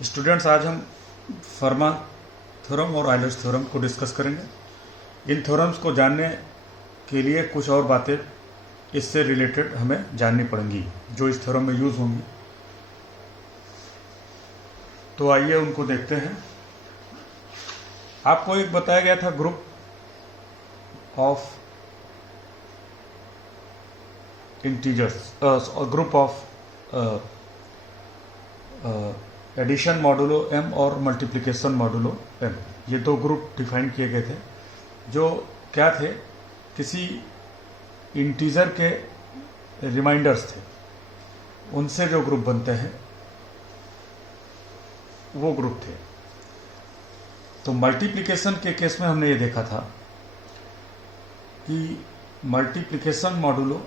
Students, आज हम फर्मा theorem और आयलर्स थ्योरम को डिस्कस करेंगे। इन थ्योरम्स को जानने के लिए कुछ और बातें इससे रिलेटेड हमें जाननी पड़ेंगी जो इस थ्योरम में यूज़ होंगी। तो आइए उनको देखते हैं। आपको एक बताया गया था group of integers, group of addition modulo M और मल्टीप्लिकेशन मॉडुलो एम, ये दो ग्रुप डिफाइन किए गए थे जो क्या थे, किसी इंटीजर के रिमाइंडर्स थे, उनसे जो ग्रुप बनते हैं वो ग्रुप थे। तो मल्टीप्लिकेशन के केस में हमने ये देखा था कि मल्टीप्लिकेशन मॉडुलो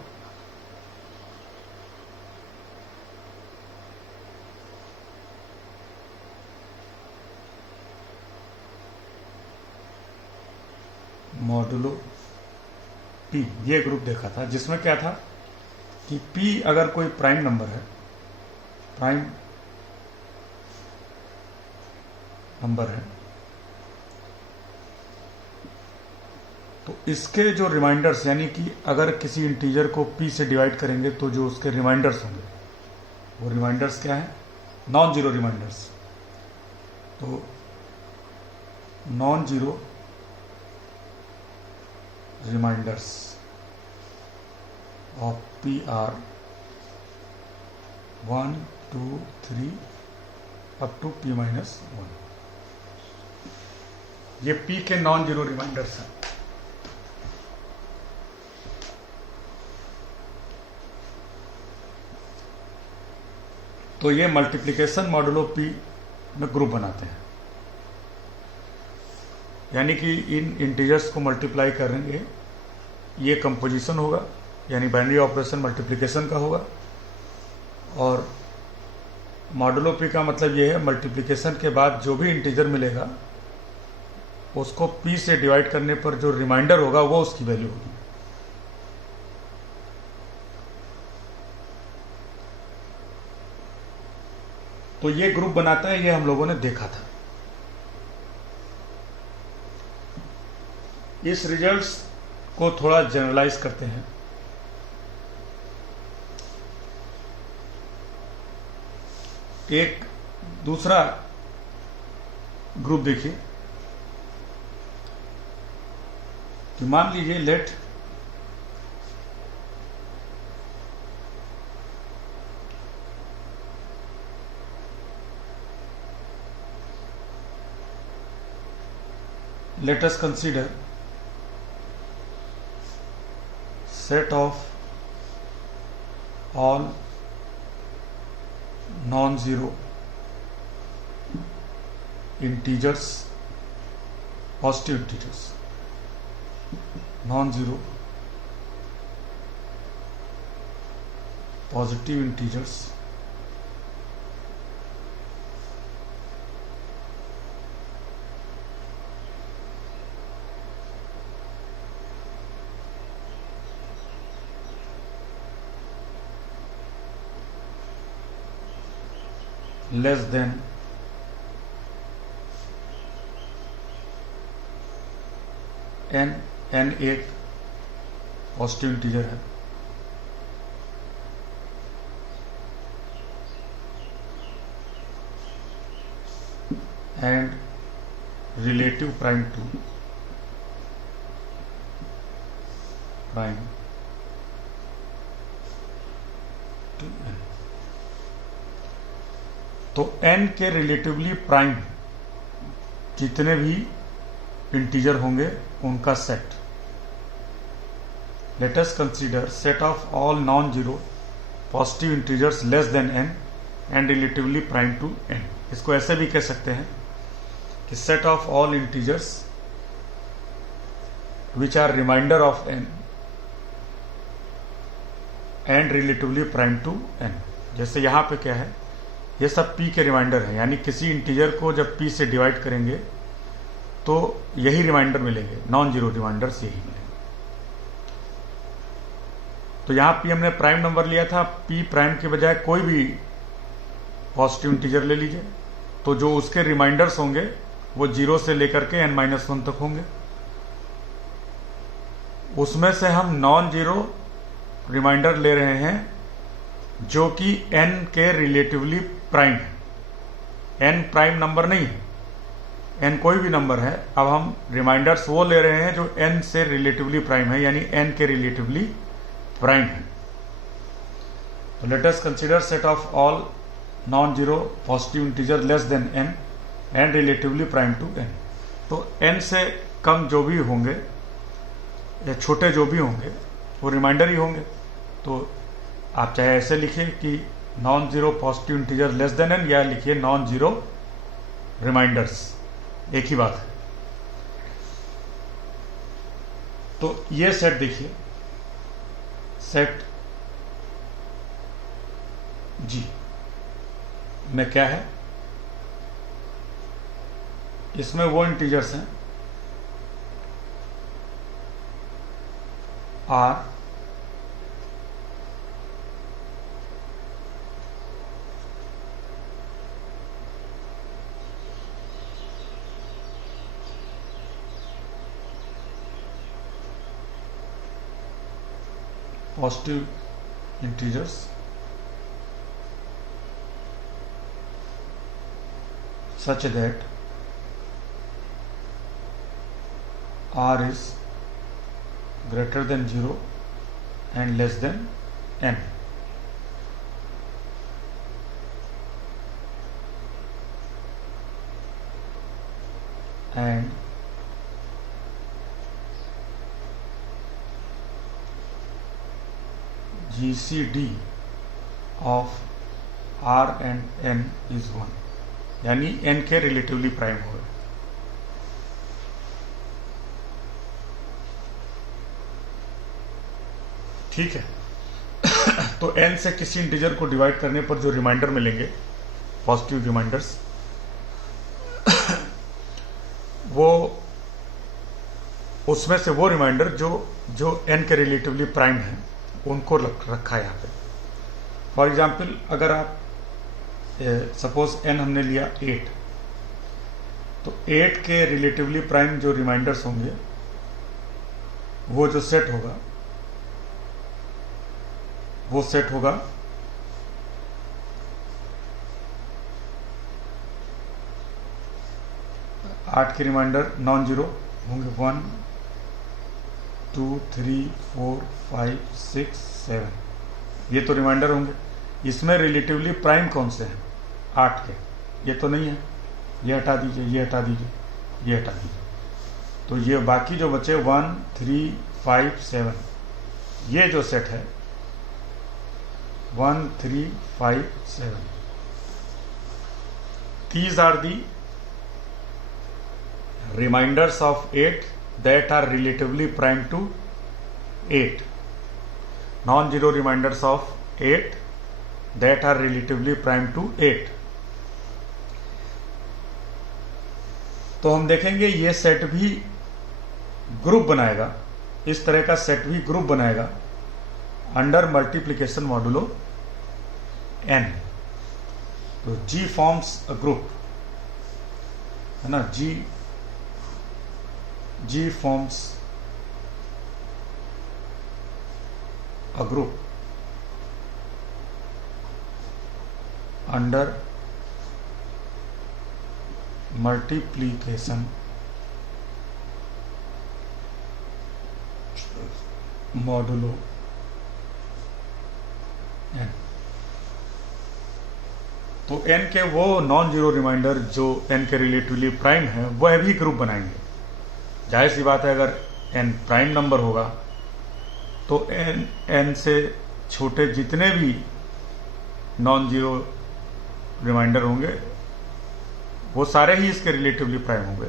पी, ये ग्रुप देखा था जिसमें क्या था कि पी अगर कोई प्राइम नंबर है तो इसके जो रिमाइंडर्स, यानी कि अगर किसी इंटीजर को पी से डिवाइड करेंगे तो जो उसके रिमाइंडर्स होंगे वो रिमाइंडर्स क्या है, नॉन जीरो रिमाइंडर्स। तो non zero remainders of P are 1 2 3 up to p minus 1, ये p के नॉन जीरो रिमाइंडर्स हैं। तो ये मल्टीप्लिकेशन मॉडुलो p में ग्रुप बनाते हैं, यानी कि इन इंटीजर्स को मल्टीप्लाई करेंगे, ये कंपोजिशन होगा, यानी बाइनरी ऑपरेशन मल्टीप्लिकेशन का होगा। और मॉडुलो पी का मतलब ये है मल्टीप्लिकेशन के बाद जो भी इंटीजर मिलेगा उसको पी से डिवाइड करने पर जो रिमाइंडर होगा वो उसकी वैल्यू होगी। तो ये ग्रुप बनाता है, ये हम लोगों ने देखा था। इस रिजल्ट्स को थोड़ा जनरलाइज करते हैं। एक दूसरा ग्रुप देखिए कि मान लीजिए late us consider set of all non-zero integers, positive integers, non-zero positive integers less than n एक पॉजिटिव इंटीजर है, and relative prime to n। तो n के रिलेटिवली प्राइम जितने भी इंटीजर होंगे उनका सेट। Let us consider set of all non zero positive integers less than n and relatively prime to n। इसको ऐसे भी कह सकते हैं कि set of all integers which are remainder of n and relatively prime to n। जैसे यहां पे क्या है, ये सब p के रिमाइंडर है, यानी किसी इंटीजर को जब p से डिवाइड करेंगे तो यही रिमाइंडर मिलेंगे, नॉन जीरो रिमाइंडर्स यही मिलेंगे। तो यहां p हमने प्राइम नंबर लिया था, p प्राइम के बजाय कोई भी पॉजिटिव इंटीजर ले लीजिए तो जो उसके रिमाइंडर्स होंगे वो 0 से लेकर के n-1 तक होंगे। उसमें से हम नॉन जीरो रिमाइंडर ले रहे हैं जो कि n के रिलेटिवली प्राइम है। n प्राइम नंबर नहीं है, n कोई भी नंबर है। अब हम रिमाइंडर्स वो ले रहे हैं जो n से रिलेटिवली प्राइम है, यानी n के रिलेटिवली प्राइम है। तो let us consider set of all non zero positive integer less than n and relatively prime to n। तो n से कम जो भी होंगे या छोटे जो भी होंगे वो रिमाइंडर ही होंगे। तो आप चाहे ऐसे लिखिए कि non zero positive integer less than n, या लिखिए नॉन जीरो रिमाइंडर्स, एक ही बात है। तो ये सेट देखिए, सेट जी में क्या है, इसमें वो इंटीजर्स हैं r positive integers such that r is greater than 0 and less than n. And GCD of r and n is 1, यानी n के रिलेटिवली प्राइम हो गए। ठीक है। तो n से किसी इंटीजर को डिवाइड करने पर जो रिमाइंडर मिलेंगे, पॉजिटिव रिमाइंडर्स, वो उसमें से वो रिमाइंडर जो n के रिलेटिवली प्राइम है उनको रखा है यहाँ पे। फॉर एग्जाम्पल, अगर आप सपोज n हमने लिया 8, तो 8 के रिलेटिवली प्राइम जो रिमाइंडर्स होंगे वो जो सेट होगा वो सेट होगा 8 के रिमाइंडर नॉन जीरो होंगे, 1 2 3 4 5 6 7, ये तो रिमाइंडर होंगे। इसमें रिलेटिवली प्राइम कौन से हैं? 8 के, ये तो नहीं है, ये हटा दीजिए, ये हटा दीजिए, ये हटा दीजिए। तो ये बाकी जो बचे 1 3 5 7, ये जो सेट है 1 3 5 7, these are the reminders of 8 that are relatively prime to 8, non-zero reminders of 8 that are relatively prime to 8। तो हम देखेंगे ये सेट भी ग्रुप बनाएगा, इस तरह का सेट भी ग्रुप बनाएगा अंडर मल्टीप्लिकेशन मॉडुलो n। तो G फॉर्म्स अ ग्रुप, है ना, G forms a group under multiplication modulo n। तो n के वो नॉन जीरो रिमाइंडर जो n के रिलेटिवली प्राइम है वह भी ग्रुप बनाएंगे। जाहिर सी बात है, अगर n प्राइम नंबर होगा तो n से छोटे जितने भी नॉन जीरो रिमाइंडर होंगे वो सारे ही इसके रिलेटिवली प्राइम होंगे,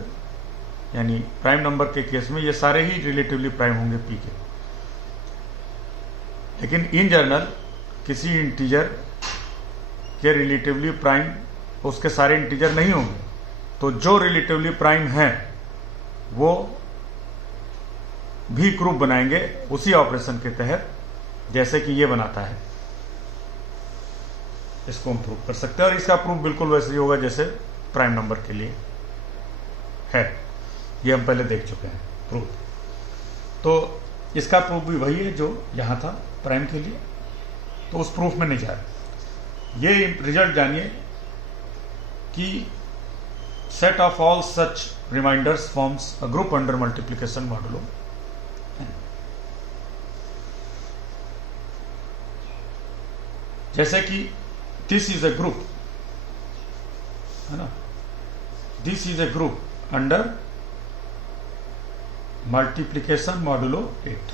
यानी प्राइम नंबर के केस में ये सारे ही रिलेटिवली प्राइम होंगे p के। लेकिन इन जनरल किसी इंटीजर के रिलेटिवली प्राइम उसके सारे इंटीजर नहीं होंगे, तो जो रिलेटिवली प्राइम है वो भी ग्रुप बनाएंगे उसी ऑपरेशन के तहत, जैसे कि ये बनाता है। इसको हम प्रूव कर सकते हैं, और इसका प्रूफ बिल्कुल वैसे ही होगा जैसे प्राइम नंबर के लिए है। ये हम पहले देख चुके हैं प्रूफ। तो इसका प्रूफ भी वही है जो यहाँ था प्राइम के लिए, तो उस प्रूफ में नहीं जा रहा। ये रिजल्ट जानिए कि set of all such remainders forms a group under multiplication modulo. जैसे कि दिस इज अ ग्रुप, है ना, this is a group under multiplication modulo 8।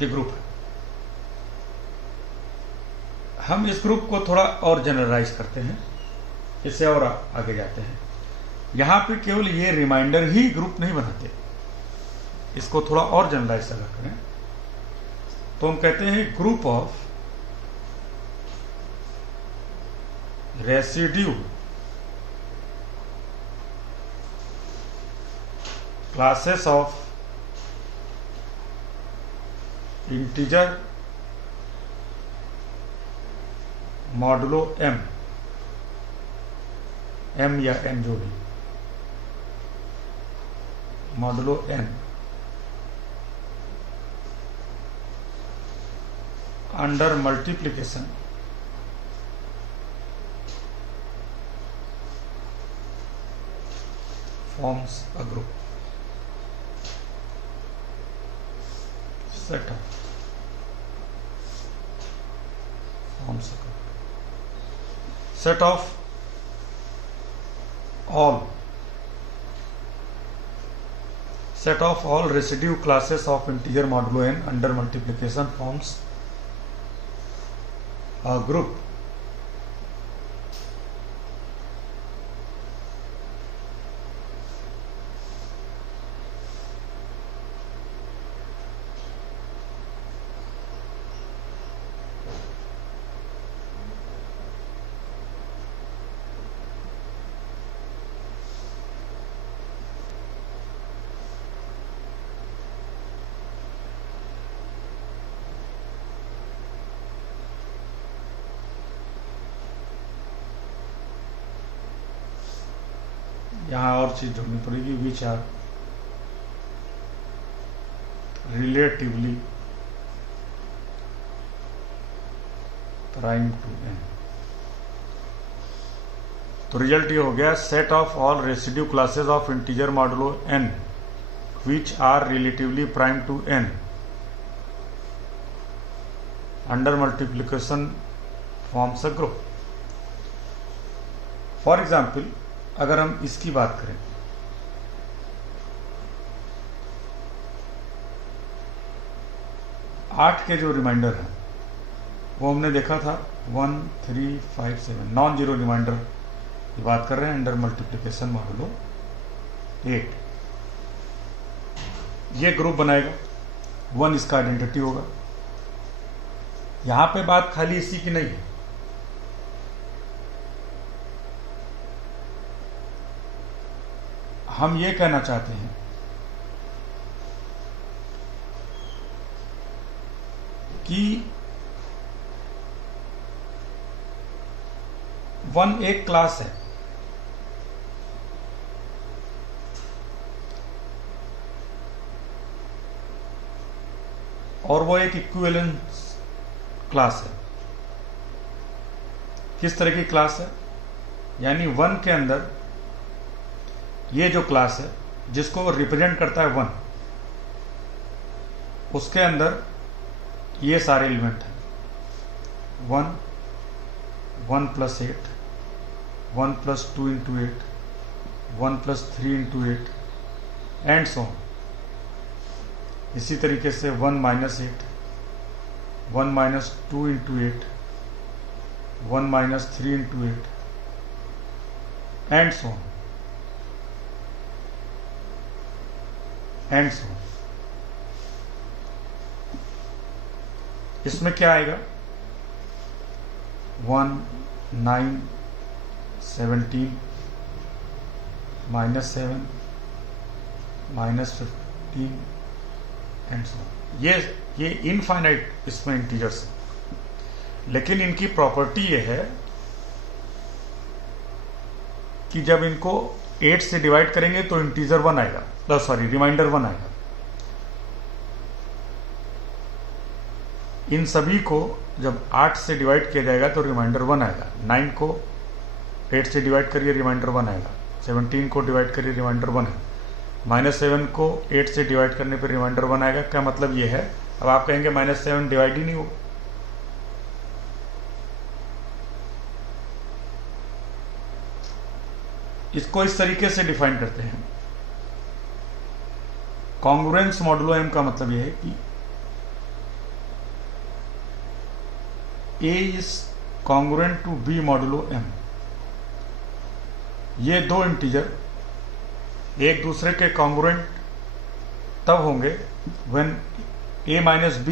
ये ग्रुप है। हम इस ग्रुप को थोड़ा और जनरलाइज करते हैं, इससे और आगे जाते हैं। यहां पे केवल ये रिमाइंडर ही ग्रुप नहीं बनाते, इसको थोड़ा और जनरलाइज अगर करें तो हम कहते हैं group of residue classes of integer modulo m या n जो भी, modulo n under multiplication forms a group. Set of forms a group. Set of all residue classes of integer modulo n under multiplication forms a group यहाँ और चीज ढूंढनी पड़ेगी, which are relatively prime to n। तो result ये हो गया, set of all residue classes of integer modulo n which are relatively prime to n under multiplication forms a group. For example अगर हम इसकी बात करें, आठ के जो रिमाइंडर है वो हमने देखा था 1 3 5 7 नॉन जीरो रिमाइंडर की बात कर रहे हैं अंडर मल्टीप्लिकेशन मॉडुलो 8। ये ग्रुप बनाएगा, 1 इसका आइडेंटिटी होगा। यहां पे बात खाली इसी की नहीं है, हम ये कहना चाहते हैं कि 1 एक क्लास है, और वो एक इक्विवेलेंस क्लास है। किस तरह की क्लास है? यानी 1 के अंदर ये जो क्लास है जिसको रिप्रेजेंट करता है 1, उसके अंदर ये सारे एलिमेंट हैं, 1 1 + 8 1 + 2 × 8 1 + 3 × 8 एंड सो ऑन। इसी तरीके से 1 - 8 1 - 2 × 8 1 - 3 × 8 and so on and so. इसमें क्या आएगा? 1 9 17 -7 -15 एंड सो। ये इनफाइनाइट इसमें इंटीजर्स हैं। लेकिन इनकी प्रॉपर्टी ये है कि जब इनको 8 से डिवाइड करेंगे तो इंटीजर 1 आएगा, रिमाइंडर 1 आएगा। इन सभी को जब 8 से डिवाइड किया जाएगा तो रिमाइंडर 1 आएगा। 9 को 8 से डिवाइड करिए, रिमाइंडर 1 आएगा। 17 को डिवाइड करिए, रिमाइंडर 1 है। -7 को 8 से डिवाइड करने पर रिमाइंडर 1 आएगा। क्या मतलब ये है? अब आप कहेंगे -7 डिवाइड ही नहीं होगा। इसको इस तरीके से डिफाइन करते हैं। कॉन्ग्रुएंस मॉडुलो m का मतलब यह है कि A is congruent to B modulo m। ये दो इंटीजर एक दूसरे के कॉन्ग्रुएंट तब होंगे when a minus b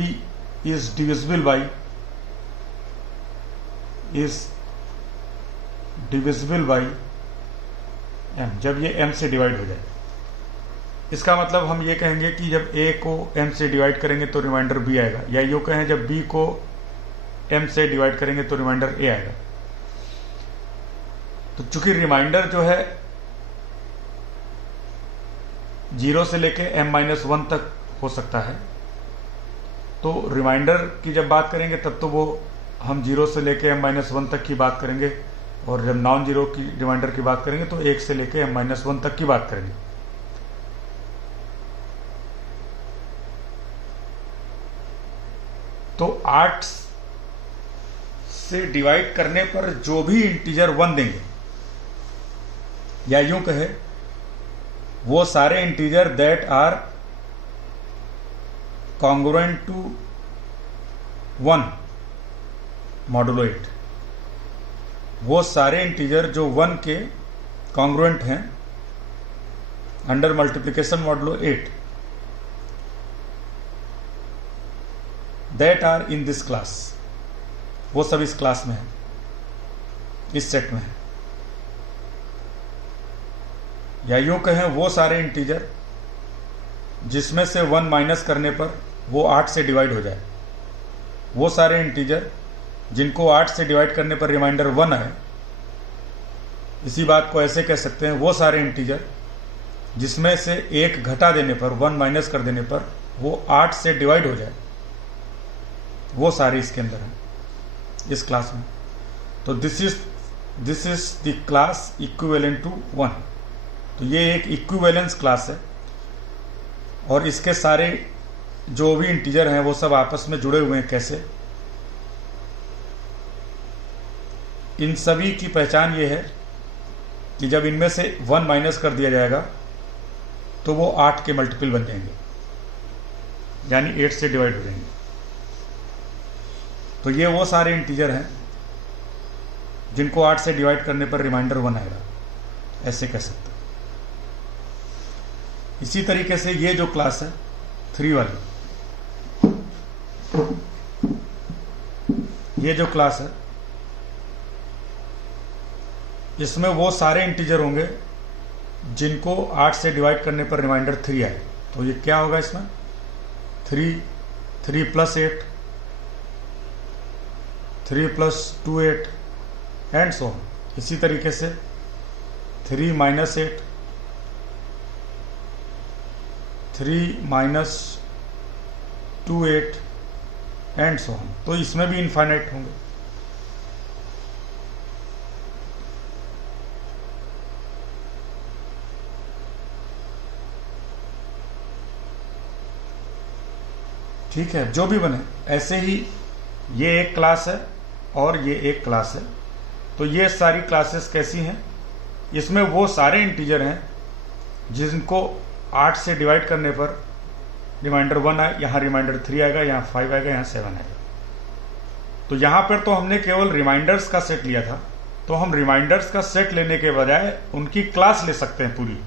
is divisible by m, जब ये m से डिवाइड हो जाए। इसका मतलब हम ये कहेंगे कि जब a को m से डिवाइड करेंगे तो रिमाइंडर b आएगा, या यूँ कहें जब b को m से डिवाइड करेंगे तो रिमाइंडर a आएगा। तो चूंकि रिमाइंडर जो है 0 से लेके m-1 तक हो सकता है, तो रिमाइंडर की जब बात करेंगे तब तो वो हम 0 से लेके m-1 तक की बात करेंगे, और जब नॉन जीरो की रिमाइंडर की बात करेंगे तो 1 से लेके m-1 तक की बात करेंगे। तो 8 से डिवाइड करने पर जो भी इंटीजर 1 देंगे, या यूं कहे वो सारे integer that are congruent to 1 modulo 8, वो सारे इंटीजर जो 1 के कॉन्ग्रुएंट हैं under multiplication modulo 8, that are in this class, वो सब इस क्लास में है, इस सेट में है। या यूं कहें वो सारे इंटीजर जिसमें से 1 माइनस करने पर वो 8 से डिवाइड हो जाए, वो सारे इंटीजर जिनको 8 से डिवाइड करने पर रिमाइंडर 1 आए। इसी बात को ऐसे कह सकते हैं, वो सारे इंटीजर जिसमें से 1 घटा देने पर, 1 माइनस कर देने पर वो 8 से डिवाइड हो जाए, वो सारे इसके अंदर हैं, इस क्लास में। तो this is the class equivalent to 1। तो ये एक इक्विवेलेंस क्लास है, और इसके सारे जो भी इंटीजर हैं वो सब आपस में जुड़े हुए हैं। कैसे? इन सभी की पहचान ये है कि जब इनमें से 1 माइनस कर दिया जाएगा तो वो 8 के मल्टीपल बन जाएंगे, यानी 8 से डिवाइड हो जाएंगे। तो ये वो सारे इंटीजर हैं जिनको 8 से डिवाइड करने पर रिमाइंडर 1 आएगा, ऐसे कह सकते हैं। इसी तरीके से ये जो क्लास है 3 वाली, ये जो क्लास है इसमें वो सारे इंटीजर होंगे जिनको 8 से डिवाइड करने पर रिमाइंडर 3 आए। तो ये क्या होगा इसमें? 3 plus 8, 3 plus 2 8 and so on. इसी तरीके से 3 minus 8, 3 minus 2 8 and so on. तो इसमें भी इनफाइनाइट होंगे। ठीक है, जो भी बने। ऐसे ही ये एक क्लास है और ये एक क्लास है। तो ये सारी क्लासेस कैसी हैं? इसमें वो सारे इंटीजर हैं जिनको 8 से डिवाइड करने पर रिमाइंडर 1 आए, यहाँ रिमाइंडर 3 आएगा, यहाँ 5 आएगा, यहाँ 7 आएगा। तो यहाँ पर तो हमने केवल रिमाइंडर्स का सेट लिया था, तो हम रिमाइंडर्स का सेट लेने के बजाय उनकी क्लास ले सकते हैं पूरी।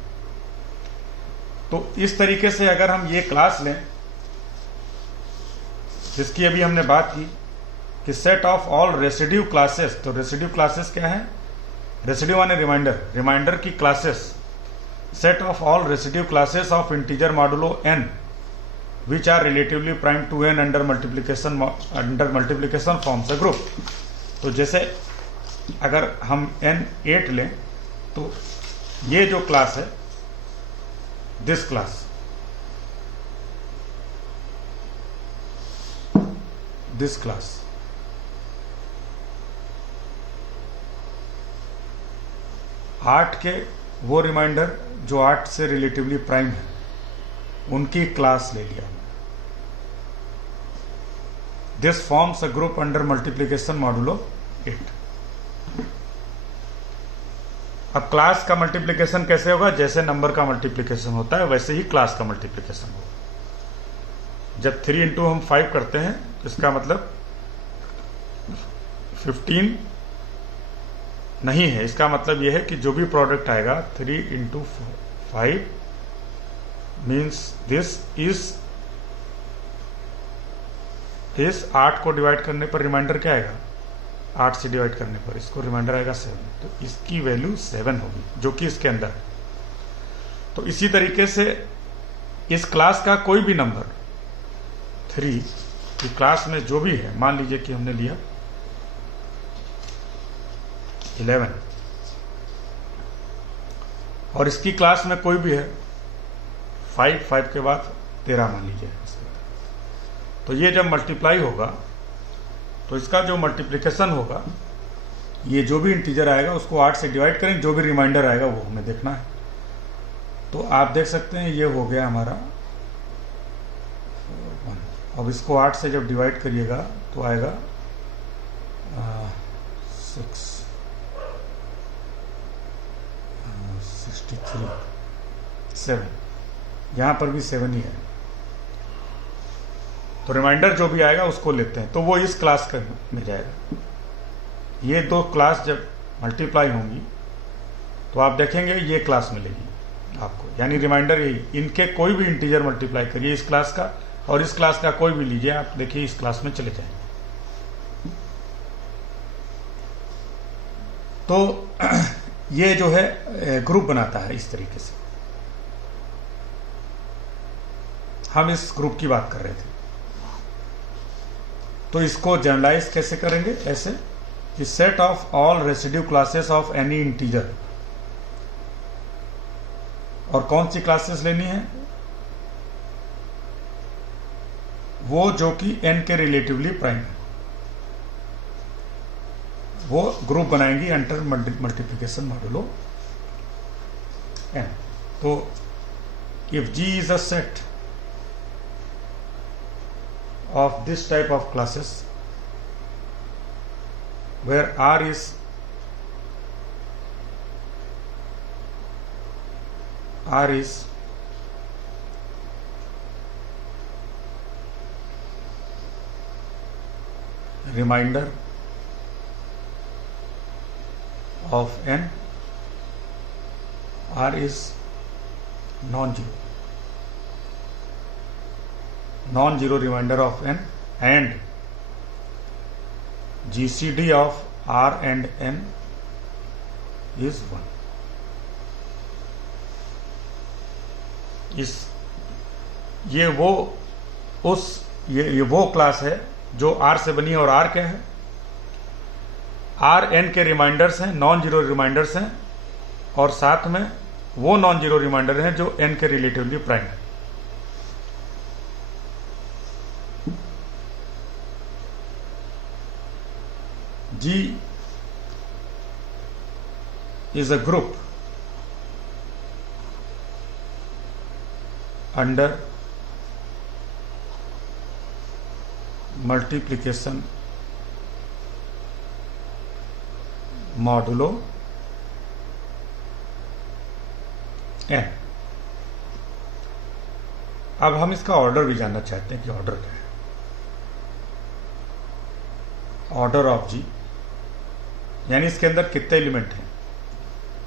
तो इस तरीके से अगर हम ये क्लास लें जिसकी अभी हमने बात की कि set of all residue classes, तो रेसिड्यू क्लासेस क्या है? रेसिड्यू माने रिमाइंडर, रिमाइंडर की classes, set of all residue classes of integer modulo n which are relatively prime to N under multiplication forms a group. तो जैसे अगर हम n 8 लें तो ये जो क्लास है, दिस क्लास, आठ के वो रिमाइंडर जो 8 से रिलेटिवली प्राइम है उनकी क्लास ले लिया। This forms a group under multiplication modulo 8। अब क्लास का मल्टीप्लीकेशन कैसे होगा? जैसे नंबर का मल्टीप्लीकेशन होता है वैसे ही क्लास का मल्टीप्लीकेशन होगा। जब 3 इंटू हम 5 करते हैं तो इसका मतलब 15 नहीं है, इसका मतलब यह है कि जो भी प्रोडक्ट आएगा 3 इंटू 5 मीन्स दिस इज 8 को डिवाइड करने पर रिमाइंडर क्या आएगा? 8 से डिवाइड करने पर इसको रिमाइंडर आएगा 7, तो इसकी वैल्यू 7 होगी जो कि इसके अंदर है। तो इसी तरीके से इस क्लास का कोई भी नंबर 3 की क्लास में जो भी है, मान लीजिए कि हमने लिया 11 और इसकी क्लास में कोई भी है 5 के बाद 13 मान लीजिए, तो ये जब मल्टीप्लाई होगा तो इसका जो मल्टीप्लिकेशन होगा, ये जो भी इंटीजर आएगा उसको 8 से डिवाइड करेंगे, जो भी रिमाइंडर आएगा वो हमें देखना है। तो आप देख सकते हैं ये हो गया हमारा 1। अब इसको 8 से जब डिवाइड करिएगा तो आएगा 6 63 7, यहाँ पर भी 7 ही है। तो रिमाइंडर जो भी आएगा उसको लेते हैं, तो वो इस क्लास का में जाएगा। ये दो क्लास जब मल्टीप्लाई होंगी तो आप देखेंगे ये क्लास मिलेगी आपको, यानी रिमाइंडर यही, इनके कोई भी इंटीजर मल्टीप्लाई करिए इस क्लास का और इस क्लास का कोई भी लीजिए, आप देखिए इस क्लास में चले जाएंगे। तो ये जो है ग्रुप बनाता है इस तरीके से। हम इस ग्रुप की बात कर रहे थे, तो इसको जनरलाइज कैसे करेंगे? ऐसे कि set of all residue classes of any integer. और कौन सी क्लासेस लेनी है? वो जो कि n के रिलेटिवली प्राइम है, वो ग्रुप बनाएंगी अंडर मल्टीप्लिकेशन मॉडुलो n। तो if G is a set of this type of classes where R is remainder of n, R is non-zero remainder of n, and GCD of R and n is 1। ये वो class है जो R से बनी है, और R क्या है? R n के रिमाइंडर्स हैं, नॉन जीरो रिमाइंडर्स हैं, और साथ में वो नॉन जीरो रिमाइंडर हैं जो n के रिलेटिवली प्राइम है। G is a group under multiplication modulo n। अब हम इसका ऑर्डर भी जानना चाहते हैं कि ऑर्डर क्या है। ऑर्डर ऑफ G यानी इसके अंदर कितने एलिमेंट हैं।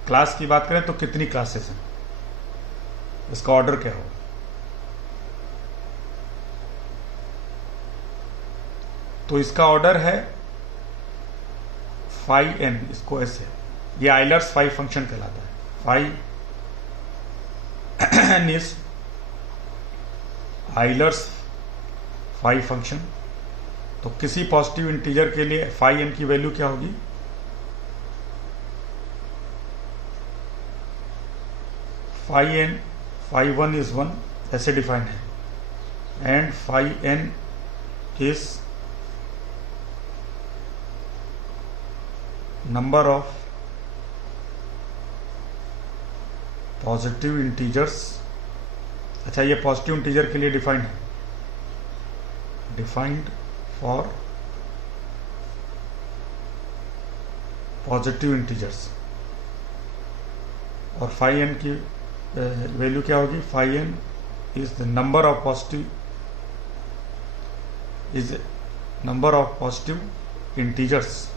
क्लास की बात करें तो कितनी क्लासेस हैं, इसका ऑर्डर क्या होगा? तो इसका ऑर्डर है phi n, इसको ऐसे, ये आइलर्स phi फंक्शन कहलाता है। phi n is Euler's phi function. तो किसी पॉजिटिव इंटीजर के लिए फाई एन की वैल्यू क्या होगी? Phi N, phi one is 1 ऐसे डिफाइंड है, and phi N is number of positive integers. अच्छा, ये पॉजिटिव इंटीजर के लिए डिफाइंड है, डिफाइंड फॉर पॉजिटिव इंटीजर्स। और फाई एन की वैल्यू क्या होगी? Phi N is the number of positive, is number of positive integers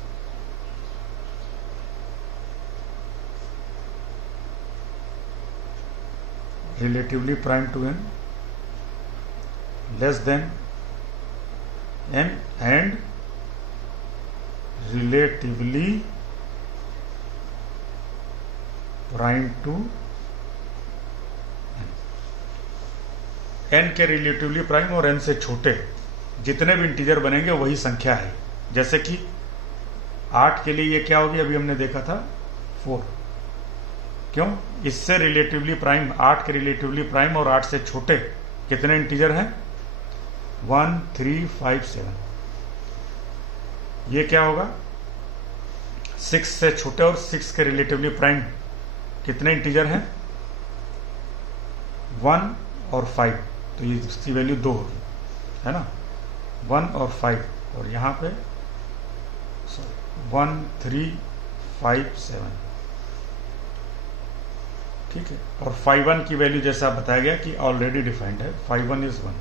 relatively prime to n less than n and relatively prime to n के relatively prime और n से छोटे जितने भी इंटीजर बनेंगे वही संख्या है। जैसे कि 8 के लिए ये क्या होगी? अभी हमने देखा था 4। क्यों? इससे रिलेटिवली प्राइम, 8 के रिलेटिवली प्राइम और 8 से छोटे कितने इंटीजर हैं? 1, 3, 5, 7। ये क्या होगा? 6 से छोटे और 6 के रिलेटिवली प्राइम कितने इंटीजर हैं? 1 और 5। तो ये इसकी वैल्यू 2 होगी, है ना? 1 और 5, और यहाँ पे 1, 3, 5, 7। ठीक है। और फाई वन की वैल्यू जैसा बताया गया कि ऑलरेडी डिफाइंड है, फाई वन इज 1।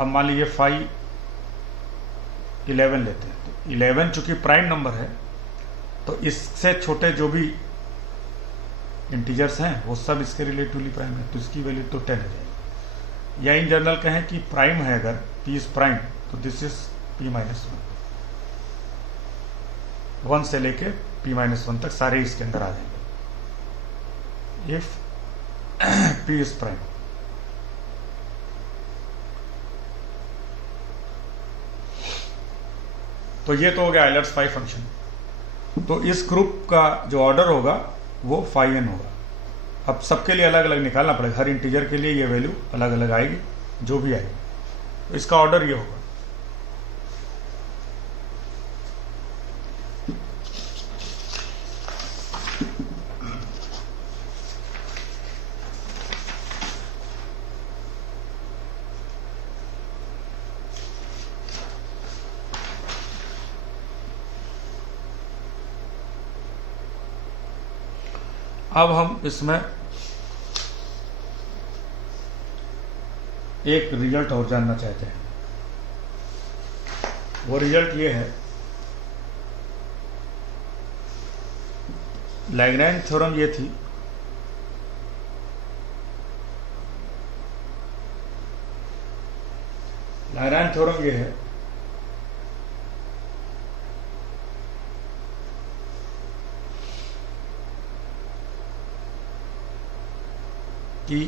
अब मान लीजिए फाई 11 लेते हैं, तो 11 चूंकि प्राइम नंबर है तो इससे छोटे जो भी इंटीजर्स हैं वो सब इसके रिलेटिवली प्राइम है, तो इसकी वैल्यू तो 10 हो जाएगी। या इन जनरल कहें कि प्राइम है, अगर p इज प्राइम तो दिस इज p माइनस 1 से लेके p माइनस 1 तक सारे इसके अंदर आ जाएंगे इफ p इज प्राइम। तो ये तो हो गया आइलर्स फाई फंक्शन। तो इस ग्रुप का जो ऑर्डर होगा वो फाई एन होगा। अब सबके लिए अलग अलग निकालना पड़ेगा, हर इंटीजर के लिए ये वैल्यू अलग अलग आएगी, जो भी आएगी। तो इसका ऑर्डर ये होगा। अब हम इसमें एक रिजल्ट और जानना चाहते हैं। वो रिजल्ट ये है, लैग्रैंज थ्योरम ये थी लैग्रैंज थ्योरम ये है कि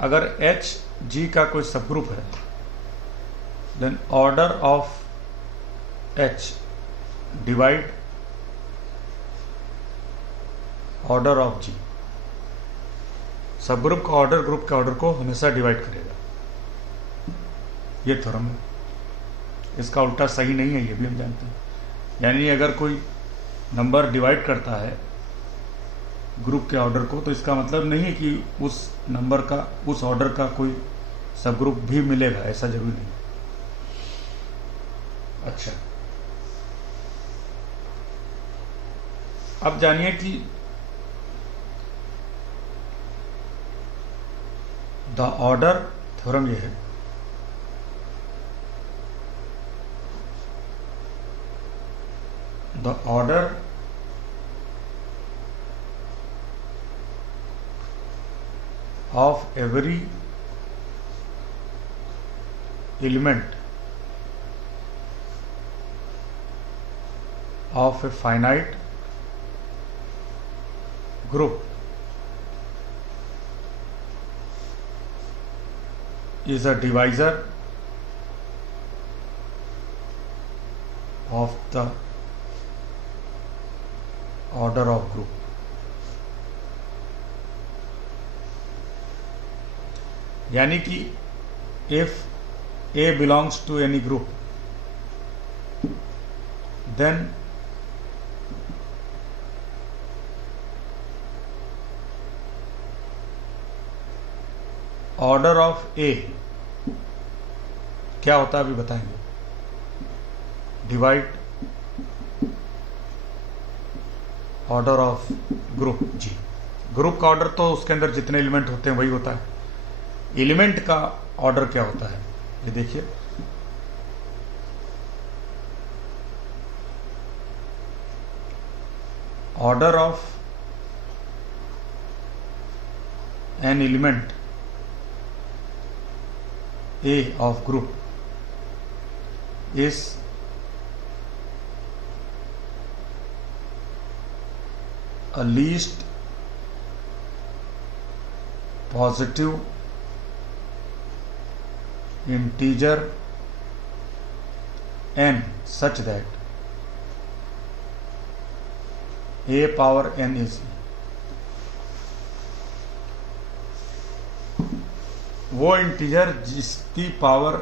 अगर H G का कोई सबग्रुप है then order of H divide order of G। Subgroup का ऑर्डर ग्रुप के ऑर्डर को हमेशा डिवाइड करेगा। ये थ्योरम है, इसका उल्टा सही नहीं है, ये भी हम जानते हैं। यानी अगर कोई नंबर डिवाइड करता है ग्रुप के ऑर्डर को तो इसका मतलब नहीं है कि उस नंबर का, उस ऑर्डर का कोई सब ग्रुप भी मिलेगा, ऐसा जरूरी नहीं। अच्छा, अब जानिए कि द ऑर्डर थ्योरम ये है, the order of every element of a finite group is a divisor of the order of group. यानी कि if A belongs to any group, then order of A क्या होता है अभी बताएंगे. Divide order of group G. Group का order तो उसके अंदर जितने एलिमेंट होते हैं वही होता है. एलिमेंट का ऑर्डर क्या होता है ये देखिए. Order of an element A of group is a least positive integer n such that A power n is वो इंटीजर जिसकी पावर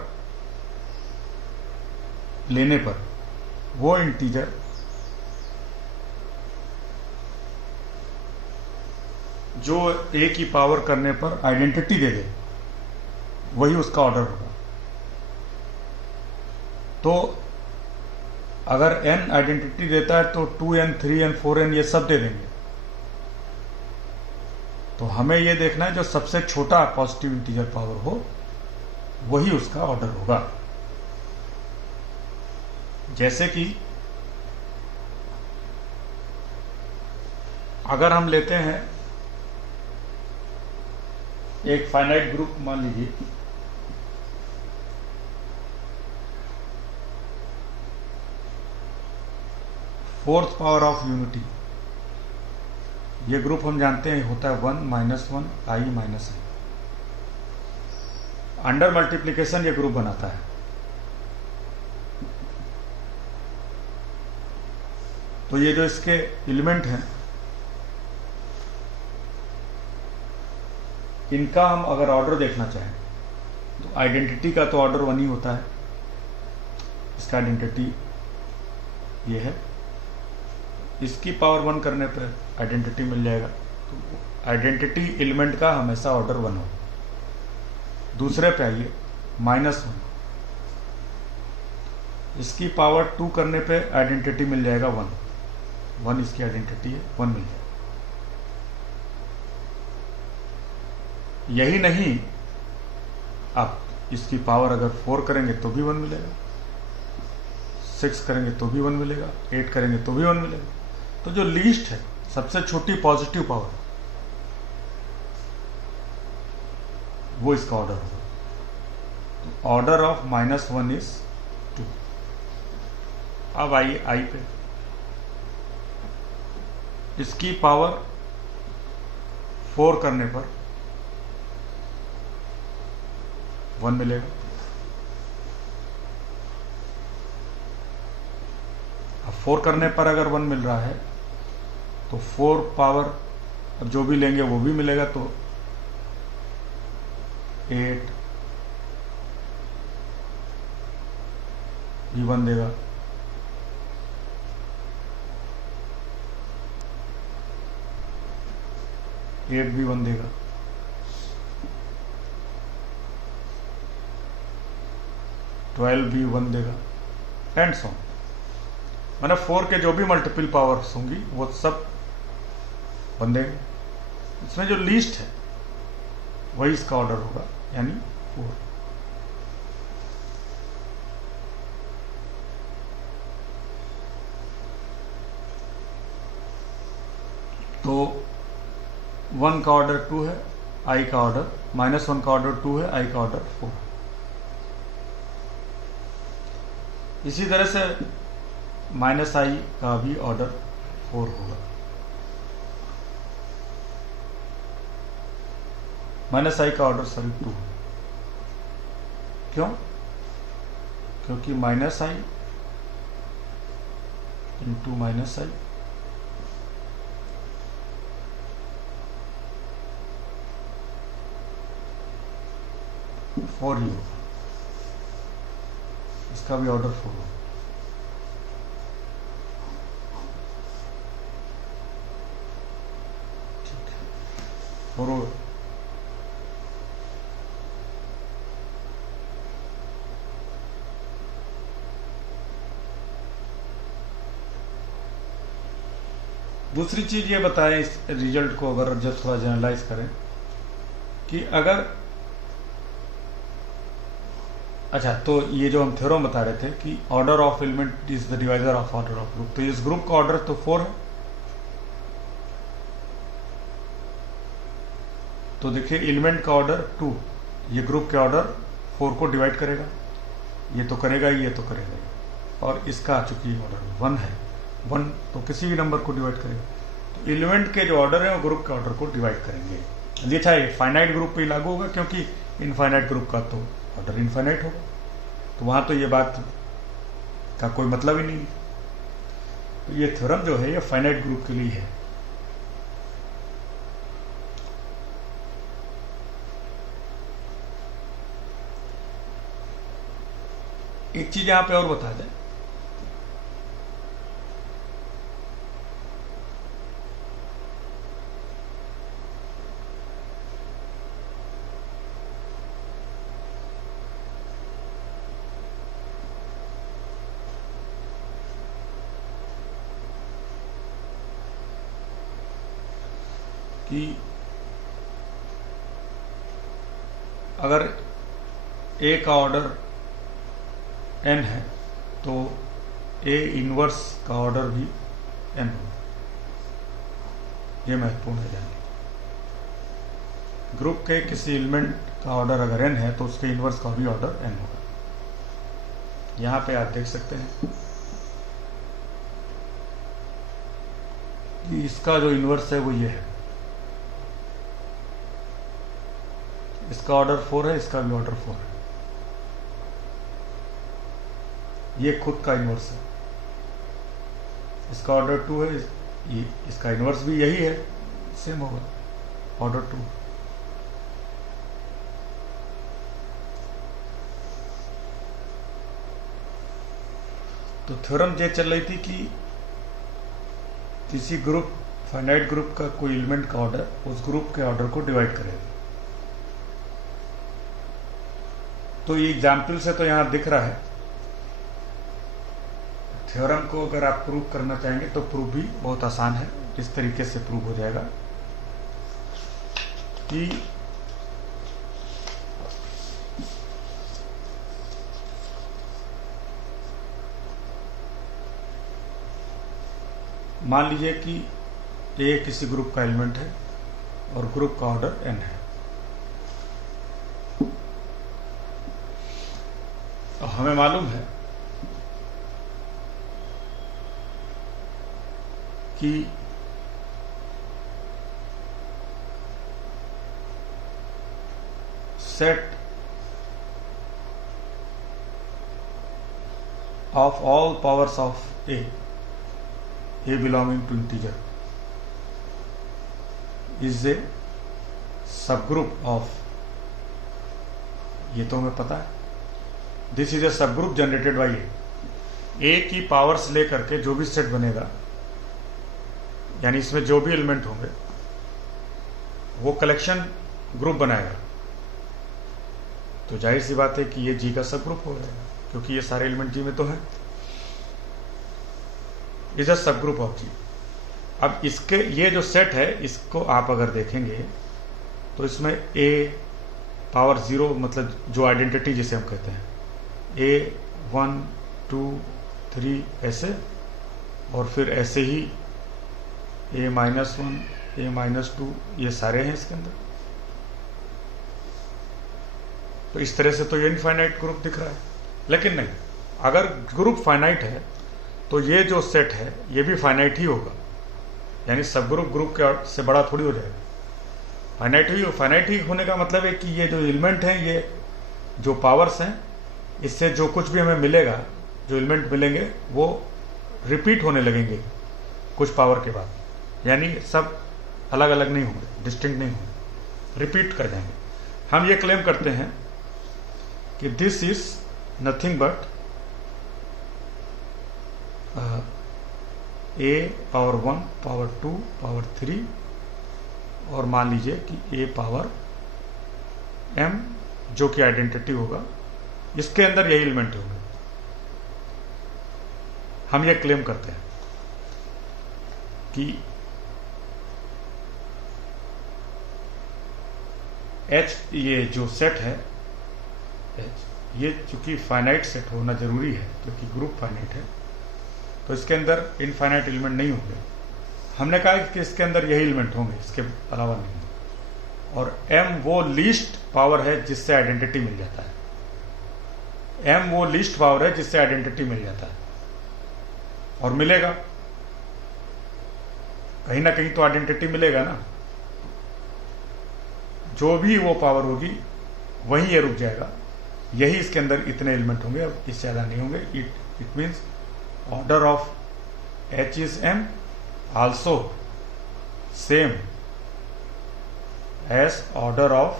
लेने पर वो इंटीजर जो ए की पावर करने पर आइडेंटिटी दे दे वही उसका ऑर्डर होगा. तो अगर n आइडेंटिटी देता है तो 2n 3n 4n ये सब दे देंगे. तो हमें यह देखना है जो सबसे छोटा पॉजिटिव इंटीजर पावर हो वही उसका ऑर्डर होगा. जैसे कि अगर हम लेते हैं एक फाइनाइट ग्रुप, मान लीजिए फोर्थ पावर ऑफ यूनिटी. ये ग्रुप हम जानते हैं होता है 1 -1 i -i. अंडर मल्टीप्लिकेशन ये ग्रुप बनाता है. तो ये जो इसके एलिमेंट हैं इनका हम अगर ऑर्डर देखना चाहें तो आइडेंटिटी का तो ऑर्डर 1 ही होता है. इसका आइडेंटिटी ये है. इसकी पावर 1 करने पर आइडेंटिटी मिल जाएगा. तो आइडेंटिटी एलिमेंट का हमेशा ऑर्डर 1 हो. दूसरे पे आइए -1. इसकी पावर 2 करने पे आइडेंटिटी मिल जाएगा 1. 1 इसकी आइडेंटिटी है, 1 मिल जाएगा. यही नहीं, आप इसकी पावर अगर 4 करेंगे तो भी 1 मिलेगा, 6 करेंगे तो भी 1 मिलेगा, 8 करेंगे तो भी 1 मिलेगा. तो जो लीस्ट है, सबसे छोटी पॉजिटिव पावर, वो इसका ऑर्डर होगा. तो ऑर्डर ऑफ -1 इज 2. अब आइए आई पे. इसकी पावर 4 करने पर 1 मिलेगा. अब 4 करने पर अगर 1 मिल रहा है तो 4 पावर अब जो भी लेंगे वो भी मिलेगा. तो 8 भी 1 देगा. 8 भी 1 देगा. 12 भी 1 देगा. एंड सो मैंने 4 के जो भी मल्टीपल पावर्स होंगी वो सब 1 देंगे. इसमें जो लीस्ट है वही इसका ऑर्डर होगा, यानी 4. तो 1 का ऑर्डर 2 है, i का ऑर्डर -1 का ऑर्डर 2 है, i का ऑर्डर 4. इसी तरह से -i का भी ऑर्डर 4 होगा. -i का ऑर्डर सॉरी 2. क्यों? क्योंकि माइनस आई इंटू माइनस आई फोर ही होगा, इसका भी ऑर्डर 4 होगा। ठीक है, 4 होगा। दूसरी चीज ये बताएं इस रिजल्ट को अगर जब थोड़ा जनरलाइज करें कि अगर, अच्छा तो ये जो हम थ्योरम बता रहे थे कि order of element is the divisor of order of group, तो इस ग्रुप का ऑर्डर तो 4 है। तो देखिए एलिमेंट का ऑर्डर 2, ये ग्रुप के ऑर्डर 4 को डिवाइड करेगा, ये तो करेगा ही, ये तो करेगा ही। और इसका चूंकि ऑर्डर 1 है, 1 तो किसी भी नंबर को डिवाइड करेगा। तो एलिमेंट के जो ऑर्डर है वो ग्रुप के ऑर्डर को डिवाइड करेंगे। ये चाहे फाइनाइट ग्रुप पे लागू होगा क्योंकि इनफाइनाइट ग्रुप का तो ऑर्डर इनफाइनाइट होगा, तो वहां तो ये बात का कोई मतलब ही नहीं है। तो ये थ्योरम जो है ये फाइनाइट ग्रुप के लिए है। एक चीज यहां पे और बता दें कि अगर ए का ऑर्डर n है तो ए इनवर्स का ऑर्डर भी n होगा। ये महत्वपूर्ण है जानना। ग्रुप के किसी एलिमेंट का ऑर्डर अगर n है तो उसके इनवर्स का भी ऑर्डर n होगा। यहां पे आप देख सकते हैं कि इसका जो इनवर्स है वो ये है, इसका ऑर्डर 4 है, इसका भी ऑर्डर 4 है। ये खुद का इनवर्स है, इसका ऑर्डर 2 है, ये इसका इनवर्स भी यही है, सेम होगा, ऑर्डर 2। तो थ्योरम ये चल रही थी कि किसी ग्रुप, फाइनाइट ग्रुप का कोई एलिमेंट का ऑर्डर उस ग्रुप के ऑर्डर को डिवाइड करेगा। तो ये एग्जाम्पल से तो यहां दिख रहा है। थ्योरम को अगर आप प्रूव करना चाहेंगे तो प्रूव भी बहुत आसान है। इस तरीके से प्रूव हो जाएगा कि मान लीजिए कि ए किसी ग्रुप का एलिमेंट है और ग्रुप का ऑर्डर n है। और हमें मालूम है कि set of all powers of A belonging to integer is a subgroup of, ये तो हमें पता है, this is a subgroup generated by a की पावर्स लेकर के जो भी सेट बनेगा, यानी इसमें जो भी एलिमेंट होंगे वो कलेक्शन ग्रुप बनाएगा। तो जाहिर सी बात है कि ये जी का सब ग्रुप हो जाएगा क्योंकि ये सारे एलिमेंट जी में तो हैं। इज अ सब ग्रुप ऑफ जी। अब इसके ये जो सेट है इसको आप अगर देखेंगे तो इसमें ए पावर 0 मतलब जो आइडेंटिटी जिसे हम कहते हैं ए 1 2 3 ऐसे, और फिर ऐसे ही ए -1 ए -2 ये सारे हैं इसके अंदर। तो इस तरह से तो ये इनफाइनाइट ग्रुप दिख रहा है। लेकिन नहीं, अगर ग्रुप फाइनाइट है तो ये जो सेट है ये भी फाइनाइट ही होगा, यानी सब ग्रुप के से बड़ा थोड़ी हो जाएगा। फाइनाइट ही होने का मतलब है कि ये जो एलिमेंट हैं ये जो पावर्स हैं, इससे जो कुछ भी हमें मिलेगा, जो एलिमेंट मिलेंगे वो रिपीट होने लगेंगे कुछ पावर के बाद, यानी सब अलग अलग नहीं होंगे, डिस्टिंक्ट नहीं होंगे, रिपीट कर जाएंगे। हम ये क्लेम करते हैं कि this is nothing but a power 1 power 2 power 3 और मान लीजिए कि a पावर m जो कि आइडेंटिटी होगा, इसके अंदर यही एलिमेंट होंगे। हम ये क्लेम करते हैं कि H ये जो सेट है H, ये चूंकि फाइनाइट सेट होना जरूरी है क्योंकि ग्रुप फाइनाइट है, तो इसके अंदर इनफाइनाइट एलिमेंट नहीं होंगे। हमने कहा कि इसके अंदर यही एलिमेंट होंगे, इसके अलावा नहीं होंगे। और m वो लीस्ट पावर है जिससे आइडेंटिटी मिल जाता है। m वो लीस्ट पावर है जिससे आइडेंटिटी मिल जाता है और मिलेगा, कहीं ना कहीं तो आइडेंटिटी मिलेगा ना। जो भी वो पावर होगी वहीं ये रुक जाएगा, यही इसके अंदर इतने एलिमेंट होंगे, अब इससे ज़्यादा नहीं होंगे। It means order of H is m also same as order of